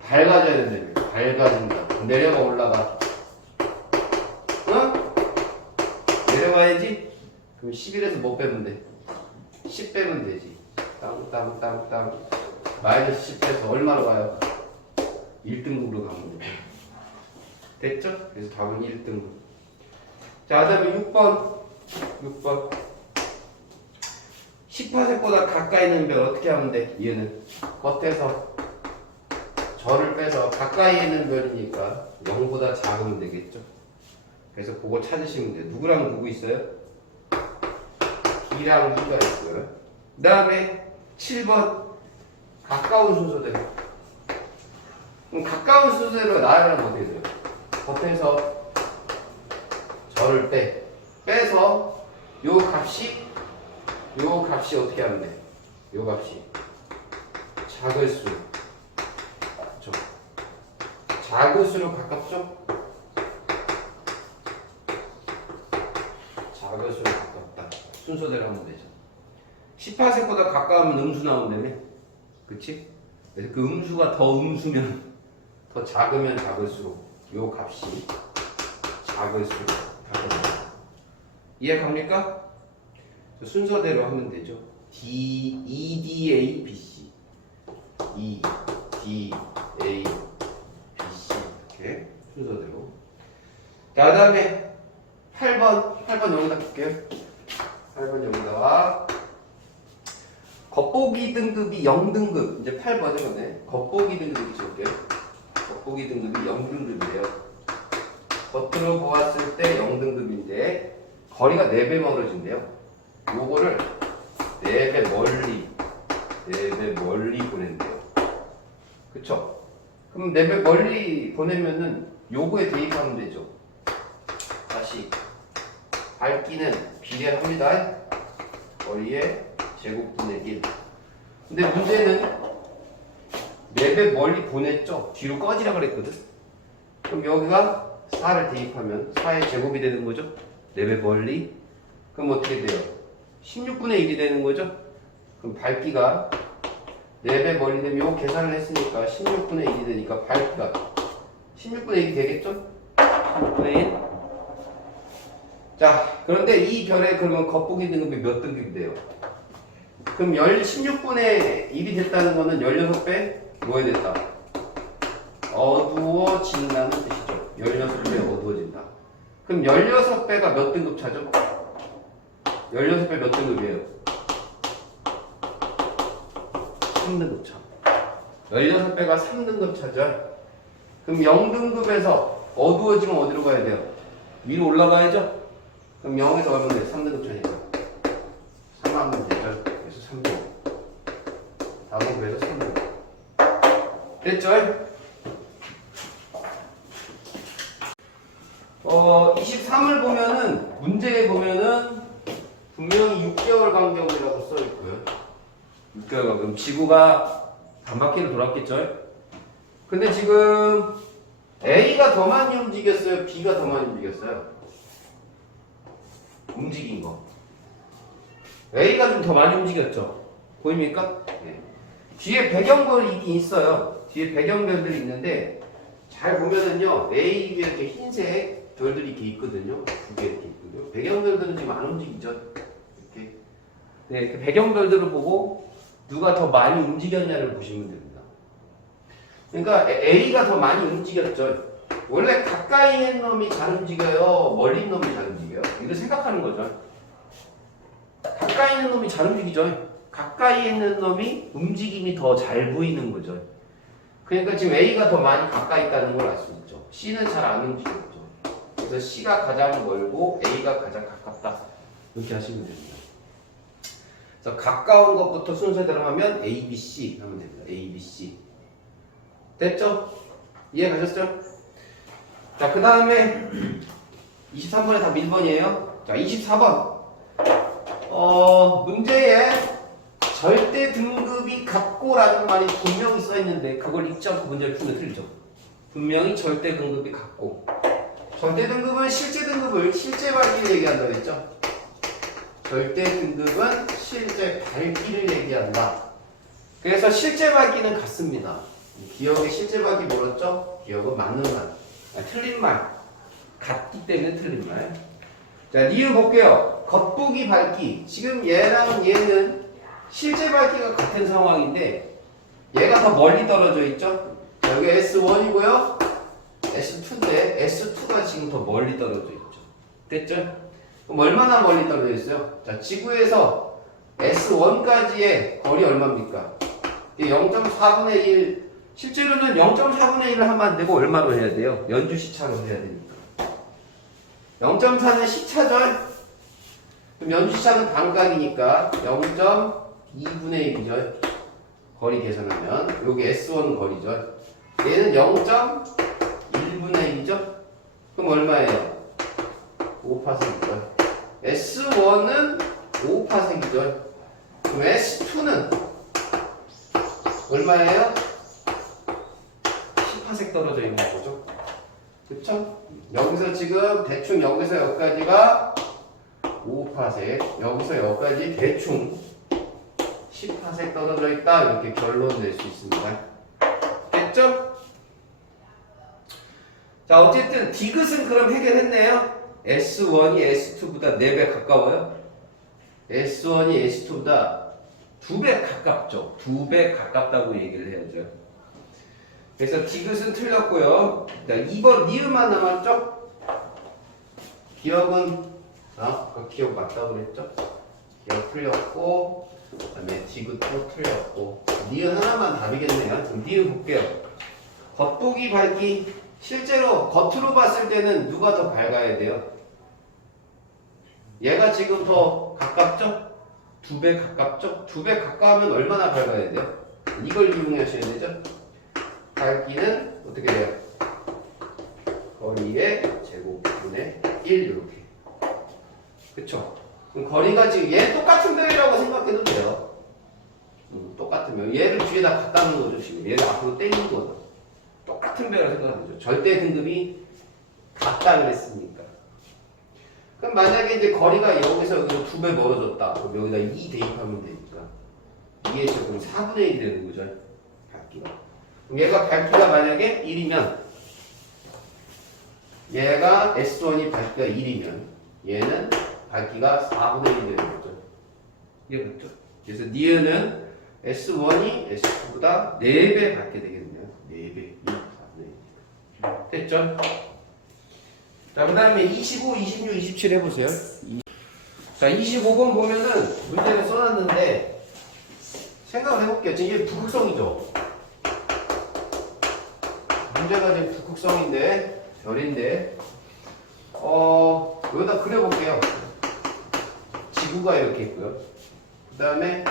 밝아져야 돼. 밝아진다. 내려가 올라가. 어? 내려가야지? 그럼 11에서 뭐 빼면 돼? 10 빼면 되지. 땅. 마이너스 10 빼서 얼마로 가요? 1등급으로 가면 돼. 됐죠? 그래서 답은 1등급. 자, 그 다음에 6번. 10%보다 가까이 있는 별 어떻게 하면 돼? 얘는 겉에서 절을 빼서 가까이 있는 별이니까 0보다 작으면 되겠죠? 그래서 그거 찾으시면 돼요. 누구랑 누구 있어요? B랑 E가 있어요. 그 다음에 7번 가까운 순서대로. 그럼 가까운 순서대로 나열하면 어떻게 돼요? 겉에서 절을 빼서 요 값이 어떻게 하면 돼? 요 값이 작을수록 그렇죠? 작을수록 가깝죠? 작을수록 가깝다. 순서대로 하면 되죠. 18세보다 가까우면 음수 나온다며? 그치? 그래서 그 음수가 더 음수면 더 작으면 작을수록 요 값이 작을수록 가깝다. 이해 갑니까? 순서대로 하면 되죠. D, E, D, A, B, C. E, D, A, B, C. 이렇게 순서대로. 자, 그 다음에 8번 여기다 볼게요. 8번 여기다가 겉보기 등급이 0등급. 이제 8번이거든요. 겉보기 등급이 줄게요. 겉보기 등급이 0등급이에요. 겉으로 보았을 때 0등급인데 거리가 4배 멀어진대요. 요거를 4배 멀리 보낸대요. 그쵸? 그럼 4배 멀리 보내면은 요거에 대입하면 되죠. 다시 밝기는 비례합니다. 거리의 제곱분의 1. 근데 문제는 4배 멀리 보냈죠? 뒤로 꺼지라 그랬거든? 그럼 여기가 4를 대입하면 4의 제곱이 되는 거죠? 4배 멀리. 그럼 어떻게 돼요? 16분의 1이 되는 거죠? 그럼 밝기가 4배 멀리 되면 요 계산을 했으니까 16분의 1이 되니까 밝기가 16분의 1이 되겠죠? 16분의 1. 자, 그런데 이 별에 그러면 겉보기 등급이 몇 등급이 돼요? 그럼 16분의 1이 됐다는 거는 16배 뭐에 됐다? 어두워진다는 뜻이죠. 16배 어두워진다. 그럼 16배가 몇 등급 차죠? 16배 몇 등급이에요? 3등급 차. 16배가 3등급 차죠? 그럼 0등급에서 어두워지면 어디로 가야 돼요? 위로 올라가야죠? 그럼 0에서 가면 돼. 3등급 차니까. 3 하면 되죠? 그래서 3등급. 답은 그래서 3등급. 됐죠? 23을 보면은, 문제에 보면은, 분명히 6개월 간격이라고 써있고요. 6개월 간격. 지구가 반바퀴를 돌았겠죠? 근데 지금 A가 더 많이 움직였어요? B가 더 많이 움직였어요? 움직인 거. A가 좀 더 많이 움직였죠? 보입니까? 네. 뒤에 배경별이 있긴 있어요. 뒤에 배경별들이 있는데, 잘 보면은요, A 위에 이렇게 흰색 별들이 이렇게 있거든요. 2개 이렇게 있거든요. 배경별들은 지금 안 움직이죠? 이렇게. 네, 그 배경별들을 보고 누가 더 많이 움직였냐를 보시면 됩니다. 그러니까 A가 더 많이 움직였죠. 원래 가까이 있는 놈이 잘 움직여요? 멀리 있는 놈이 잘 움직여요? 이거 생각하는 거죠. 가까이 있는 놈이 잘 움직이죠. 가까이 있는 놈이 움직임이 더 잘 보이는 거죠. 그러니까 지금 A가 더 많이 가까이 있다는 걸 알 수 있죠. C는 잘 안 움직였죠. 그래서 C가 가장 멀고 A가 가장 가깝다. 이렇게 하시면 됩니다. 그래서 가까운 것부터 순서대로 하면 A, B, C 하면 됩니다. A, B, C. 됐죠? 이해 가셨죠? 자, 그 다음에 23번에 답 1번이에요. 자, 24번. 문제에 절대 등급이 같고라는 말이 분명히 써있는데 그걸 읽지 않고 문제를 풀면 틀리죠. 분명히 절대 등급이 같고 절대 등급은 실제 등급을 실제 밝기를 얘기한다 그랬죠? 절대 등급은 실제 밝기를 얘기한다. 그래서 실제 밝기는 같습니다. 기억의 실제 밝기 뭐였죠? 기억은 맞는 말, 틀린 말. 같기 때문에 틀린 말. 자, 니은 볼게요. 겉보기 밝기. 지금 얘랑 얘는 실제 밝기가 같은 상황인데 얘가 더 멀리 떨어져 있죠? 자, 여기 S1이고요. S2인데 S2가 지금 더 멀리 떨어져 있죠. 됐죠? 그럼 얼마나 멀리 떨어져 있어요? 자, 지구에서 S1까지의 거리 얼마입니까? 0.4분의 1. 실제로는 0.4분의 1을 하면 안 되고 얼마로 해야 돼요? 연주 시차로 해야 되니까. 0.4는 시차죠? 그럼 연주 시차는 반각이니까 0.2분의 1이죠. 거리 계산하면 여기 S1 거리죠. 얘는 0.1분의 1이죠. 그럼 얼마예요? 5파생이죠. S1은 5파생이죠. 그럼 S2는 얼마예요? 10파생 떨어져 있는 거죠. 그쵸? 여기서 지금 대충 여기서 여기까지가 5파생, 여기서 여기까지 대충 10파생 떨어져 있다. 이렇게 결론 낼 수 있습니다. 됐죠? 자, 어쨌든 디귿은 그럼 해결했네요. S1이 S2보다 4배 가까워요. S1이 S2보다 2배 가깝죠. 2배 가깝다고 얘기를 해야죠. 그래서 디귿은 틀렸고요. 2번 니은만 남았죠? 기억은 그 기억 맞다고 그랬죠? 기억 틀렸고 그다음에 디귿도 틀렸고 니은 하나만 답이겠네요. 그럼 니은 볼게요. 겉보기 밝기. 실제로 겉으로 봤을 때는 누가 더 밝아야 돼요? 얘가 지금 더 가깝죠? 2배 가깝죠? 2배 가까우면 얼마나 밝아야 돼요? 이걸 이용하셔야 되죠? 밝기는 어떻게 돼요? 거리의 제곱분의 1 이렇게. 그쵸? 그럼 거리가 지금 얘 똑같은 배라고 생각해도 돼요. 똑같으면 얘를 뒤에다 갖다 놓은 거죠. 지금 얘를 앞으로 당긴 거죠. 똑같은 배라고 생각하면 되죠. 절대 등급이 같다 그랬으니까. 그럼 만약에 이제 거리가 여기서 2배 멀어졌다. 그럼 여기다 2 대입하면 되니까 2의 제곱은 4분의 1이 되는 거죠. 밝기가. 그럼 얘가 밝기가 만약에 1이면 얘가 S1이 밝기가 1이면 얘는 밝기가 4분의 1이 되는 거죠. 이해됐죠? 그래서 니은은 S1이 S2보다 4배 밝게 되겠네요. 4배. 4분의 1. 됐죠? 자, 그 다음에 25, 26, 27 해보세요. 자, 25번 보면은 문제를 써놨는데 생각을 해볼게요. 지금 이게 북극성이죠. 문제가 지금 북극성인데 별인데 여기다 그려볼게요. 지구가 이렇게 있고요. 그 다음에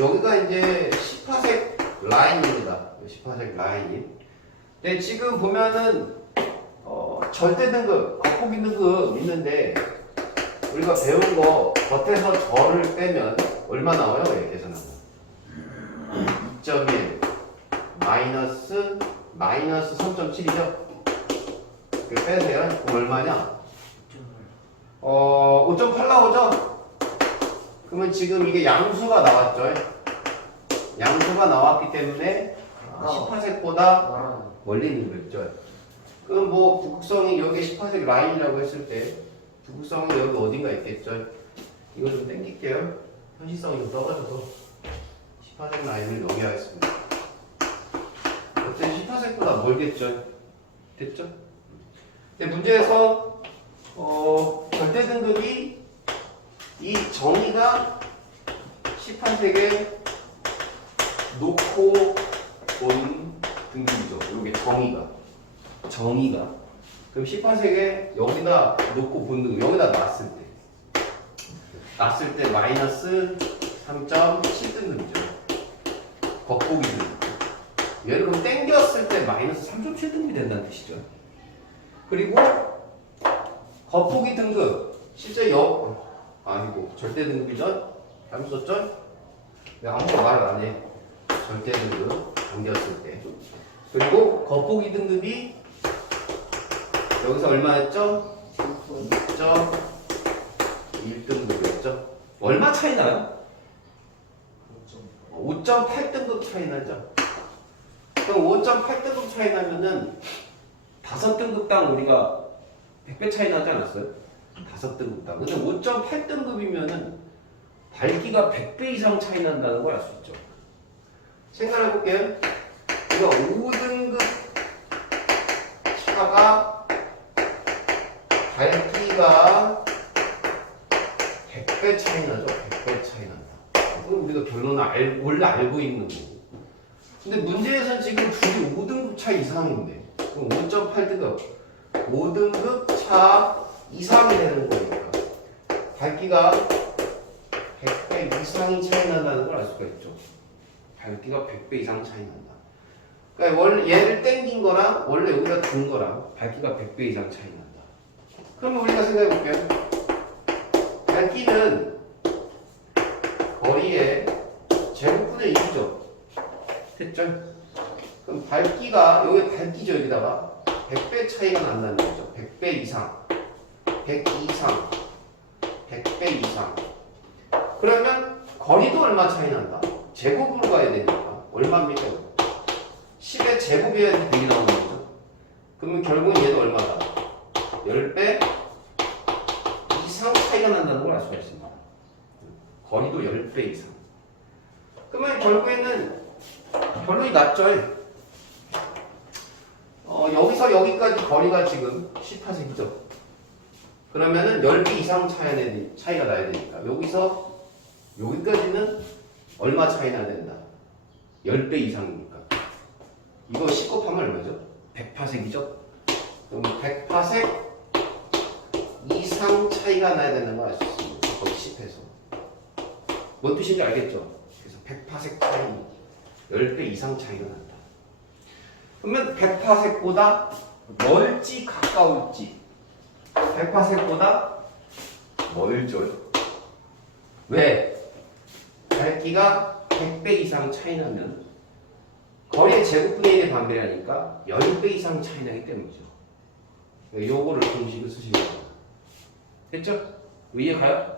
여기가 이제 10파색 라인입니다. 10파색 라인. 근데 지금 보면은 절대 등급, 겉보기 등급 있는데 우리가 배운 거 겉에서 절을 빼면 얼마 나와요? 예, 계산하면 2.1 마이너스 3.7이죠? 이렇게 빼세요. 그럼 얼마냐? 5.8 나오죠? 그러면 지금 이게 양수가 나왔죠? 양수가 나왔기 때문에 10파색보다 멀리 있는 거죠. 그럼 뭐 북극성이 여기 10파색 라인이라고 했을 때 북극성이 여기 어딘가 있겠죠? 이거 좀 땡길게요. 현실성이 좀 떨어져서 10파색 라인을 여기 하겠습니다. 어쨌든 10파색보다 멀겠죠? 됐죠? 근데 문제에서 절대 등급이 이 정의가 10파색에 놓고 본 등급이죠. 이게 정의가. 그럼 18색에 여기다 놓고 본 등급, 여기다 놨을 때 마이너스 3.7 등급이죠. 겉보기 등급. 얘를 그럼 땡겼을 때 마이너스 3.7 등급이 된다는 뜻이죠. 그리고 겉보기 등급, 실제 아니고 절대 등급이죠. 잘못 썼죠? 왜 아무도 말 안 해? 절대 등급 당겼을 때. 그리고 겉보기 등급이 여기서 얼마였죠? 2.1등급이었죠. 얼마 차이 나요? 5.8등급 차이 나죠. 그럼 5.8등급 차이 나면은 5등급당 우리가 100배 차이 나지 않았어요? 5등급당. 근데 5.8등급이면은 밝기가 100배 이상 차이 난다는 걸 알 수 있죠. 생각해 볼게요. 이거 5등급 차가 밝기가 100배 차이 나죠. 100배 차이 난다. 그럼 우리가 결론을 원래 알고 있는 거고. 근데 문제에서는 지금 둘이 5등급 차 이상인데 그럼 5.8등급 5등급 차 이상이 되는 거니까 밝기가 100배 이상이 차이 난다는 걸 알 수가 있죠. 밝기가 100배 이상 차이 난다. 그러니까 원래 얘를 땡긴 거랑 원래 여기다 둔 거랑 밝기가 100배 이상 차이 난다. 그러면 우리가 생각해 볼게요. 밝기는 거리의 제곱분의 1이죠. 됐죠? 그럼 밝기가 여기 밝기죠. 여기다가 100배 차이가 난다는 거죠. 100배 이상 100 이상 100배 이상 그러면 거리도 얼마 차이 난다? 제곱으로 가야 되니까 얼마입니까? 10의 제곱이어야 100이 나오는 거죠. 그러면 결국 얘도 얼마다? 10배 이상 차이가 난다는 걸 알 수가 있습니다. 거리도 10배 이상. 그러면 결국에는 결론이 났죠. 여기서 여기까지 거리가 지금 10파섹이죠. 그러면은 10배 이상 차이가 나야 되니까 여기서 여기까지는 얼마 차이 나야 된다? 10배 이상이니까. 이거 10 곱하면 얼마죠? 100파섹이죠? 그럼 100파섹 이상 차이가 나야 되는 걸 알 수 있습니다. 거의 10에서. 뭔 뜻인지 알겠죠? 그래서 100파섹 차이, 10배 이상 차이가 난다. 그러면 100파섹보다 멀지 가까울지 100파섹보다 멀죠. 왜? 밝기가 100배 이상 차이 나면 거리의 제곱분의 1의 반비례하니까 10배 이상 차이 나기 때문이죠. 요거를 공식을 쓰시면 됩니다. 됐죠? 이해 가요?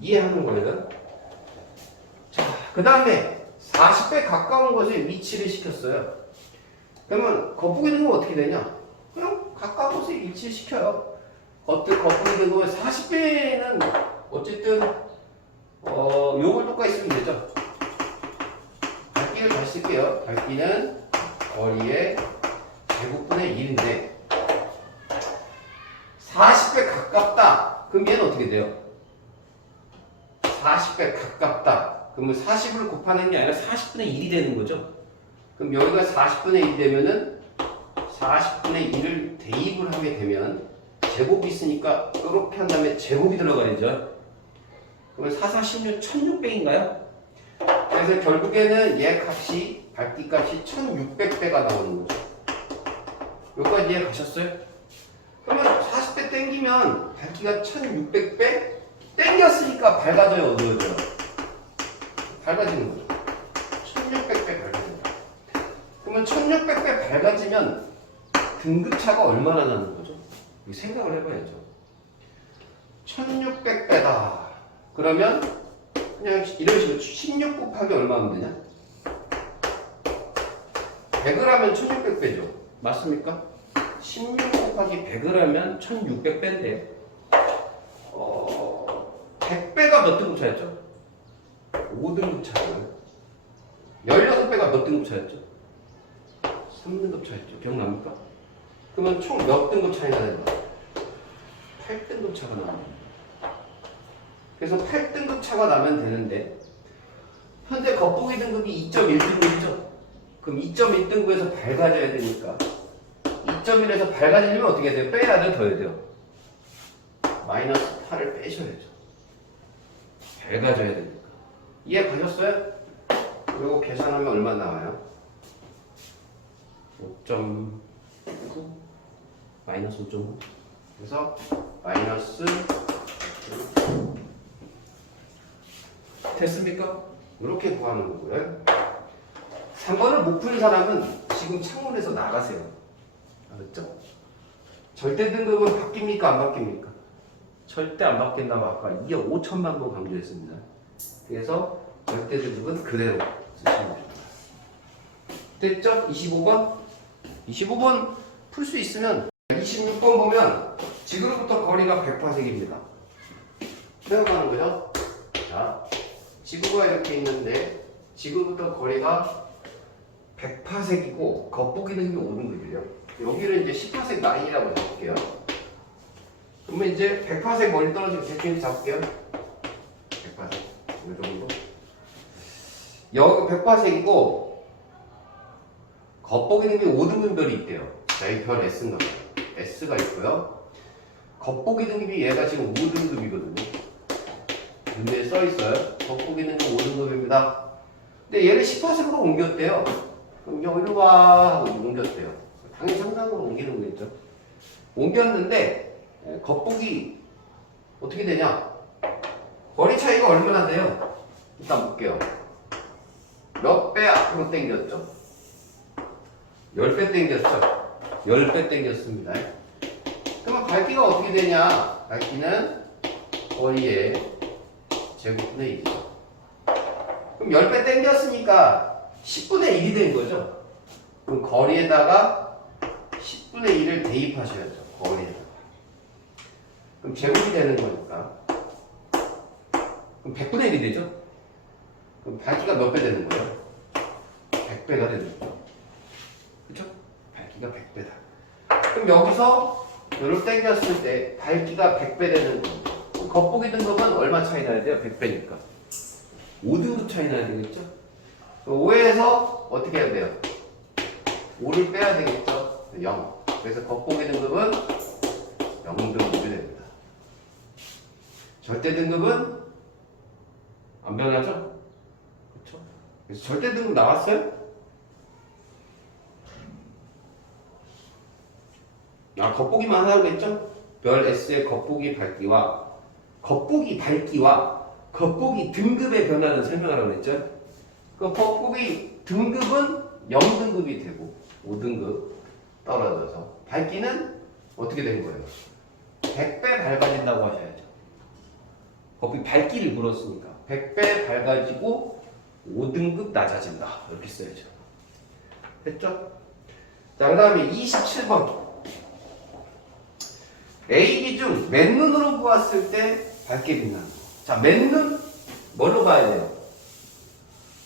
이해하는 거거든. 자, 그 다음에 40배 가까운 것에 위치를 시켰어요. 그러면 겉보기 등급은 어떻게 되냐? 그냥 가까운 곳에 위치를 시켜요. 겉보기 등급은 40배는 어쨌든 요걸 똑같이 쓰면 되죠. 밝기를 다시 쓸게요. 밝기는 거리의 제곱분의 1인데 40배 가깝다. 그럼 얘는 어떻게 돼요? 40배 가깝다. 그러면 40을 곱하는 게 아니라 40분의 1이 되는 거죠. 그럼 여기가 40분의 1이 되면은 40분의 1을 대입을 하게 되면 제곱이 있으니까 이렇게 한 다음에 제곱이 들어가야죠. 그러면 4, 4, 16, 1600인가요? 그래서 결국에는 얘 값이 밝기 값이 1600배가 나오는 거죠. 여기까지 이해 가셨어요? 그러면 40배 땡기면 밝기가 1600배? 땡겼으니까 밝아져요, 어두워져요? 밝아지는 거죠. 1600배 밝아진다. 그러면 1600배 밝아지면 등급차가 얼마나 나는 거죠? 생각을 해봐야죠. 1600배다. 그러면 그냥 이런 식으로 16 곱하기 얼마 하면 되냐? 100을 하면 1600배죠. 맞습니까? 16 곱하기 100을 하면 1600배인데 100배가 몇 등급 차였죠? 5등급 차고요. 16배가 몇 등급 차였죠? 3등급 차였죠. 기억납니까? 그러면 총 몇 등급 차이가 된다? 8등급 차가 나옵니다. 그래서 8등급 차가 나면 되는데 현재 겉보기 등급이 2.1등급이죠. 그럼 2.1등급에서 밝아져야 되니까 2.1에서 밝아지려면 어떻게 해야 돼요? 빼야 돼요? 더 해야 돼요? 마이너스 8을 빼셔야죠. 밝아져야 되니까. 이해 가셨어요? 그리고 계산하면 얼마 나와요? 5.9 마이너스 5.9 그래서 마이너스 됐습니까? 이렇게 구하는 거고요. 3번을 못 푼 사람은 지금 창문에서 나가세요. 알았죠? 절대 등급은 바뀝니까? 안 바뀝니까? 절대 안 바뀐다고 아까 2억 5천만 번 강조했습니다. 그래서 절대 등급은 그대로 쓰시면 됩니다. 됐죠? 25번? 25번 풀 수 있으면 26번 보면 지구로부터 거리가 100파섹입니다. 생각하는 거죠? 자, 지구가 이렇게 있는데 지구부터 거리가 100파섹이고 겉보기 능력이 5등급이에요. 여기를 이제 10파섹 라인이라고 잡을게요. 그러면 이제 100파섹 멀리 떨어지고 대충 잡을게요. 100파섹 이 정도. 여기 100파섹이고 겉보기 능력이 5등급 별이 있대요. 자, 이 별 S인가 봐요. S가 있고요. 겉보기 등급이 얘가 지금 5등급이거든요. 문제에 써 있어요. 겉보기 등급 5등급입니다. 근데 얘를 10파섹으로 옮겼대요. 그럼 여기로 와 하고 옮겼대요. 당연히 상단으로 옮기는 거겠죠. 옮겼는데 겉보기 어떻게 되냐? 거리 차이가 얼마나 돼요? 일단 볼게요. 몇 배 앞으로 당겼죠? 10배 당겼죠? 10배 당겼습니다. 그러면 밝기가 어떻게 되냐? 밝기는 거리의 제곱분의 1이죠. 그럼 10배 당겼으니까 10분의 1이 된 거죠? 그럼 거리에다가 10분의 1을 대입하셔야죠. 거리에다가. 그럼 제곱이 되는 거니까. 그럼 100분의 1이 되죠? 그럼 밝기가 몇 배 되는 거예요? 100배가 되는 거죠. 그쵸? 밝기가 100배다. 그럼 여기서 요를 당겼을 때 밝기가 100배 되는 겁니다. 겉보기 등급은 얼마 차이 나야 돼요? 100배니까. 5등급 차이 나야 되겠죠? 5에서 어떻게 해야 돼요? 5를 빼야 되겠죠? 0. 그래서 겉보기 등급은 0등급이 됩니다. 절대 등급은 안 변하죠? 그렇죠? 그래서 절대 등급 나왔어요? 아, 겉보기만 하라고 했죠? 별 S의 겉보기 밝기와 겉보기 등급의 변화를 설명하라고 했죠? 그 겉보기 등급은 0등급이 되고 5등급 떨어져서 밝기는 어떻게 된 거예요? 100배 밝아진다고 하셔야죠. 겉보기 밝기를 물었으니까 100배 밝아지고 5등급 낮아진다 이렇게 써야죠. 됐죠? 자, 그 다음에 27번 A, B 중 맨눈으로 보았을 때 밝게 빛나는 거. 자, 맨눈 뭘로 봐야 돼요?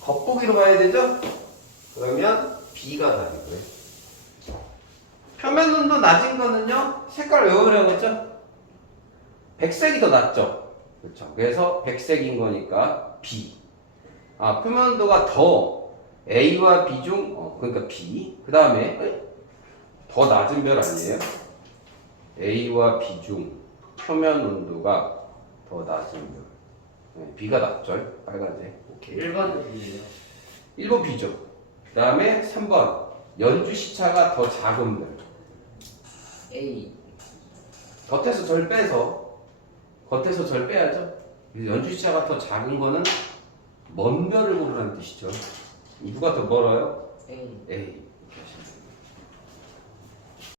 겉보기로 봐야 되죠? 그러면 B가 답이고요. 표면눈도 낮은 거는요, 색깔 외우라고 했죠? 백색이 더 낫죠? 그렇죠. 그래서 백색인 거니까 B. 아, 표면도가 더 A와 B 중, 그러니까 B. 그 다음에 더 낮은 별 아니에요? A와 B 중 표면 온도가 더 낮은 별. 네, B가 낮죠? 빨간색. 오케이. 1번도 B예요. 1번 B죠. 그 다음에 3번. 연주 시차가 더 작은 별. A. 겉에서 절 빼야죠. 그래서 연주 시차가 더 작은 거는 먼 별을 고르라는 뜻이죠. 누가 더 멀어요? A. A. 이렇게 하시면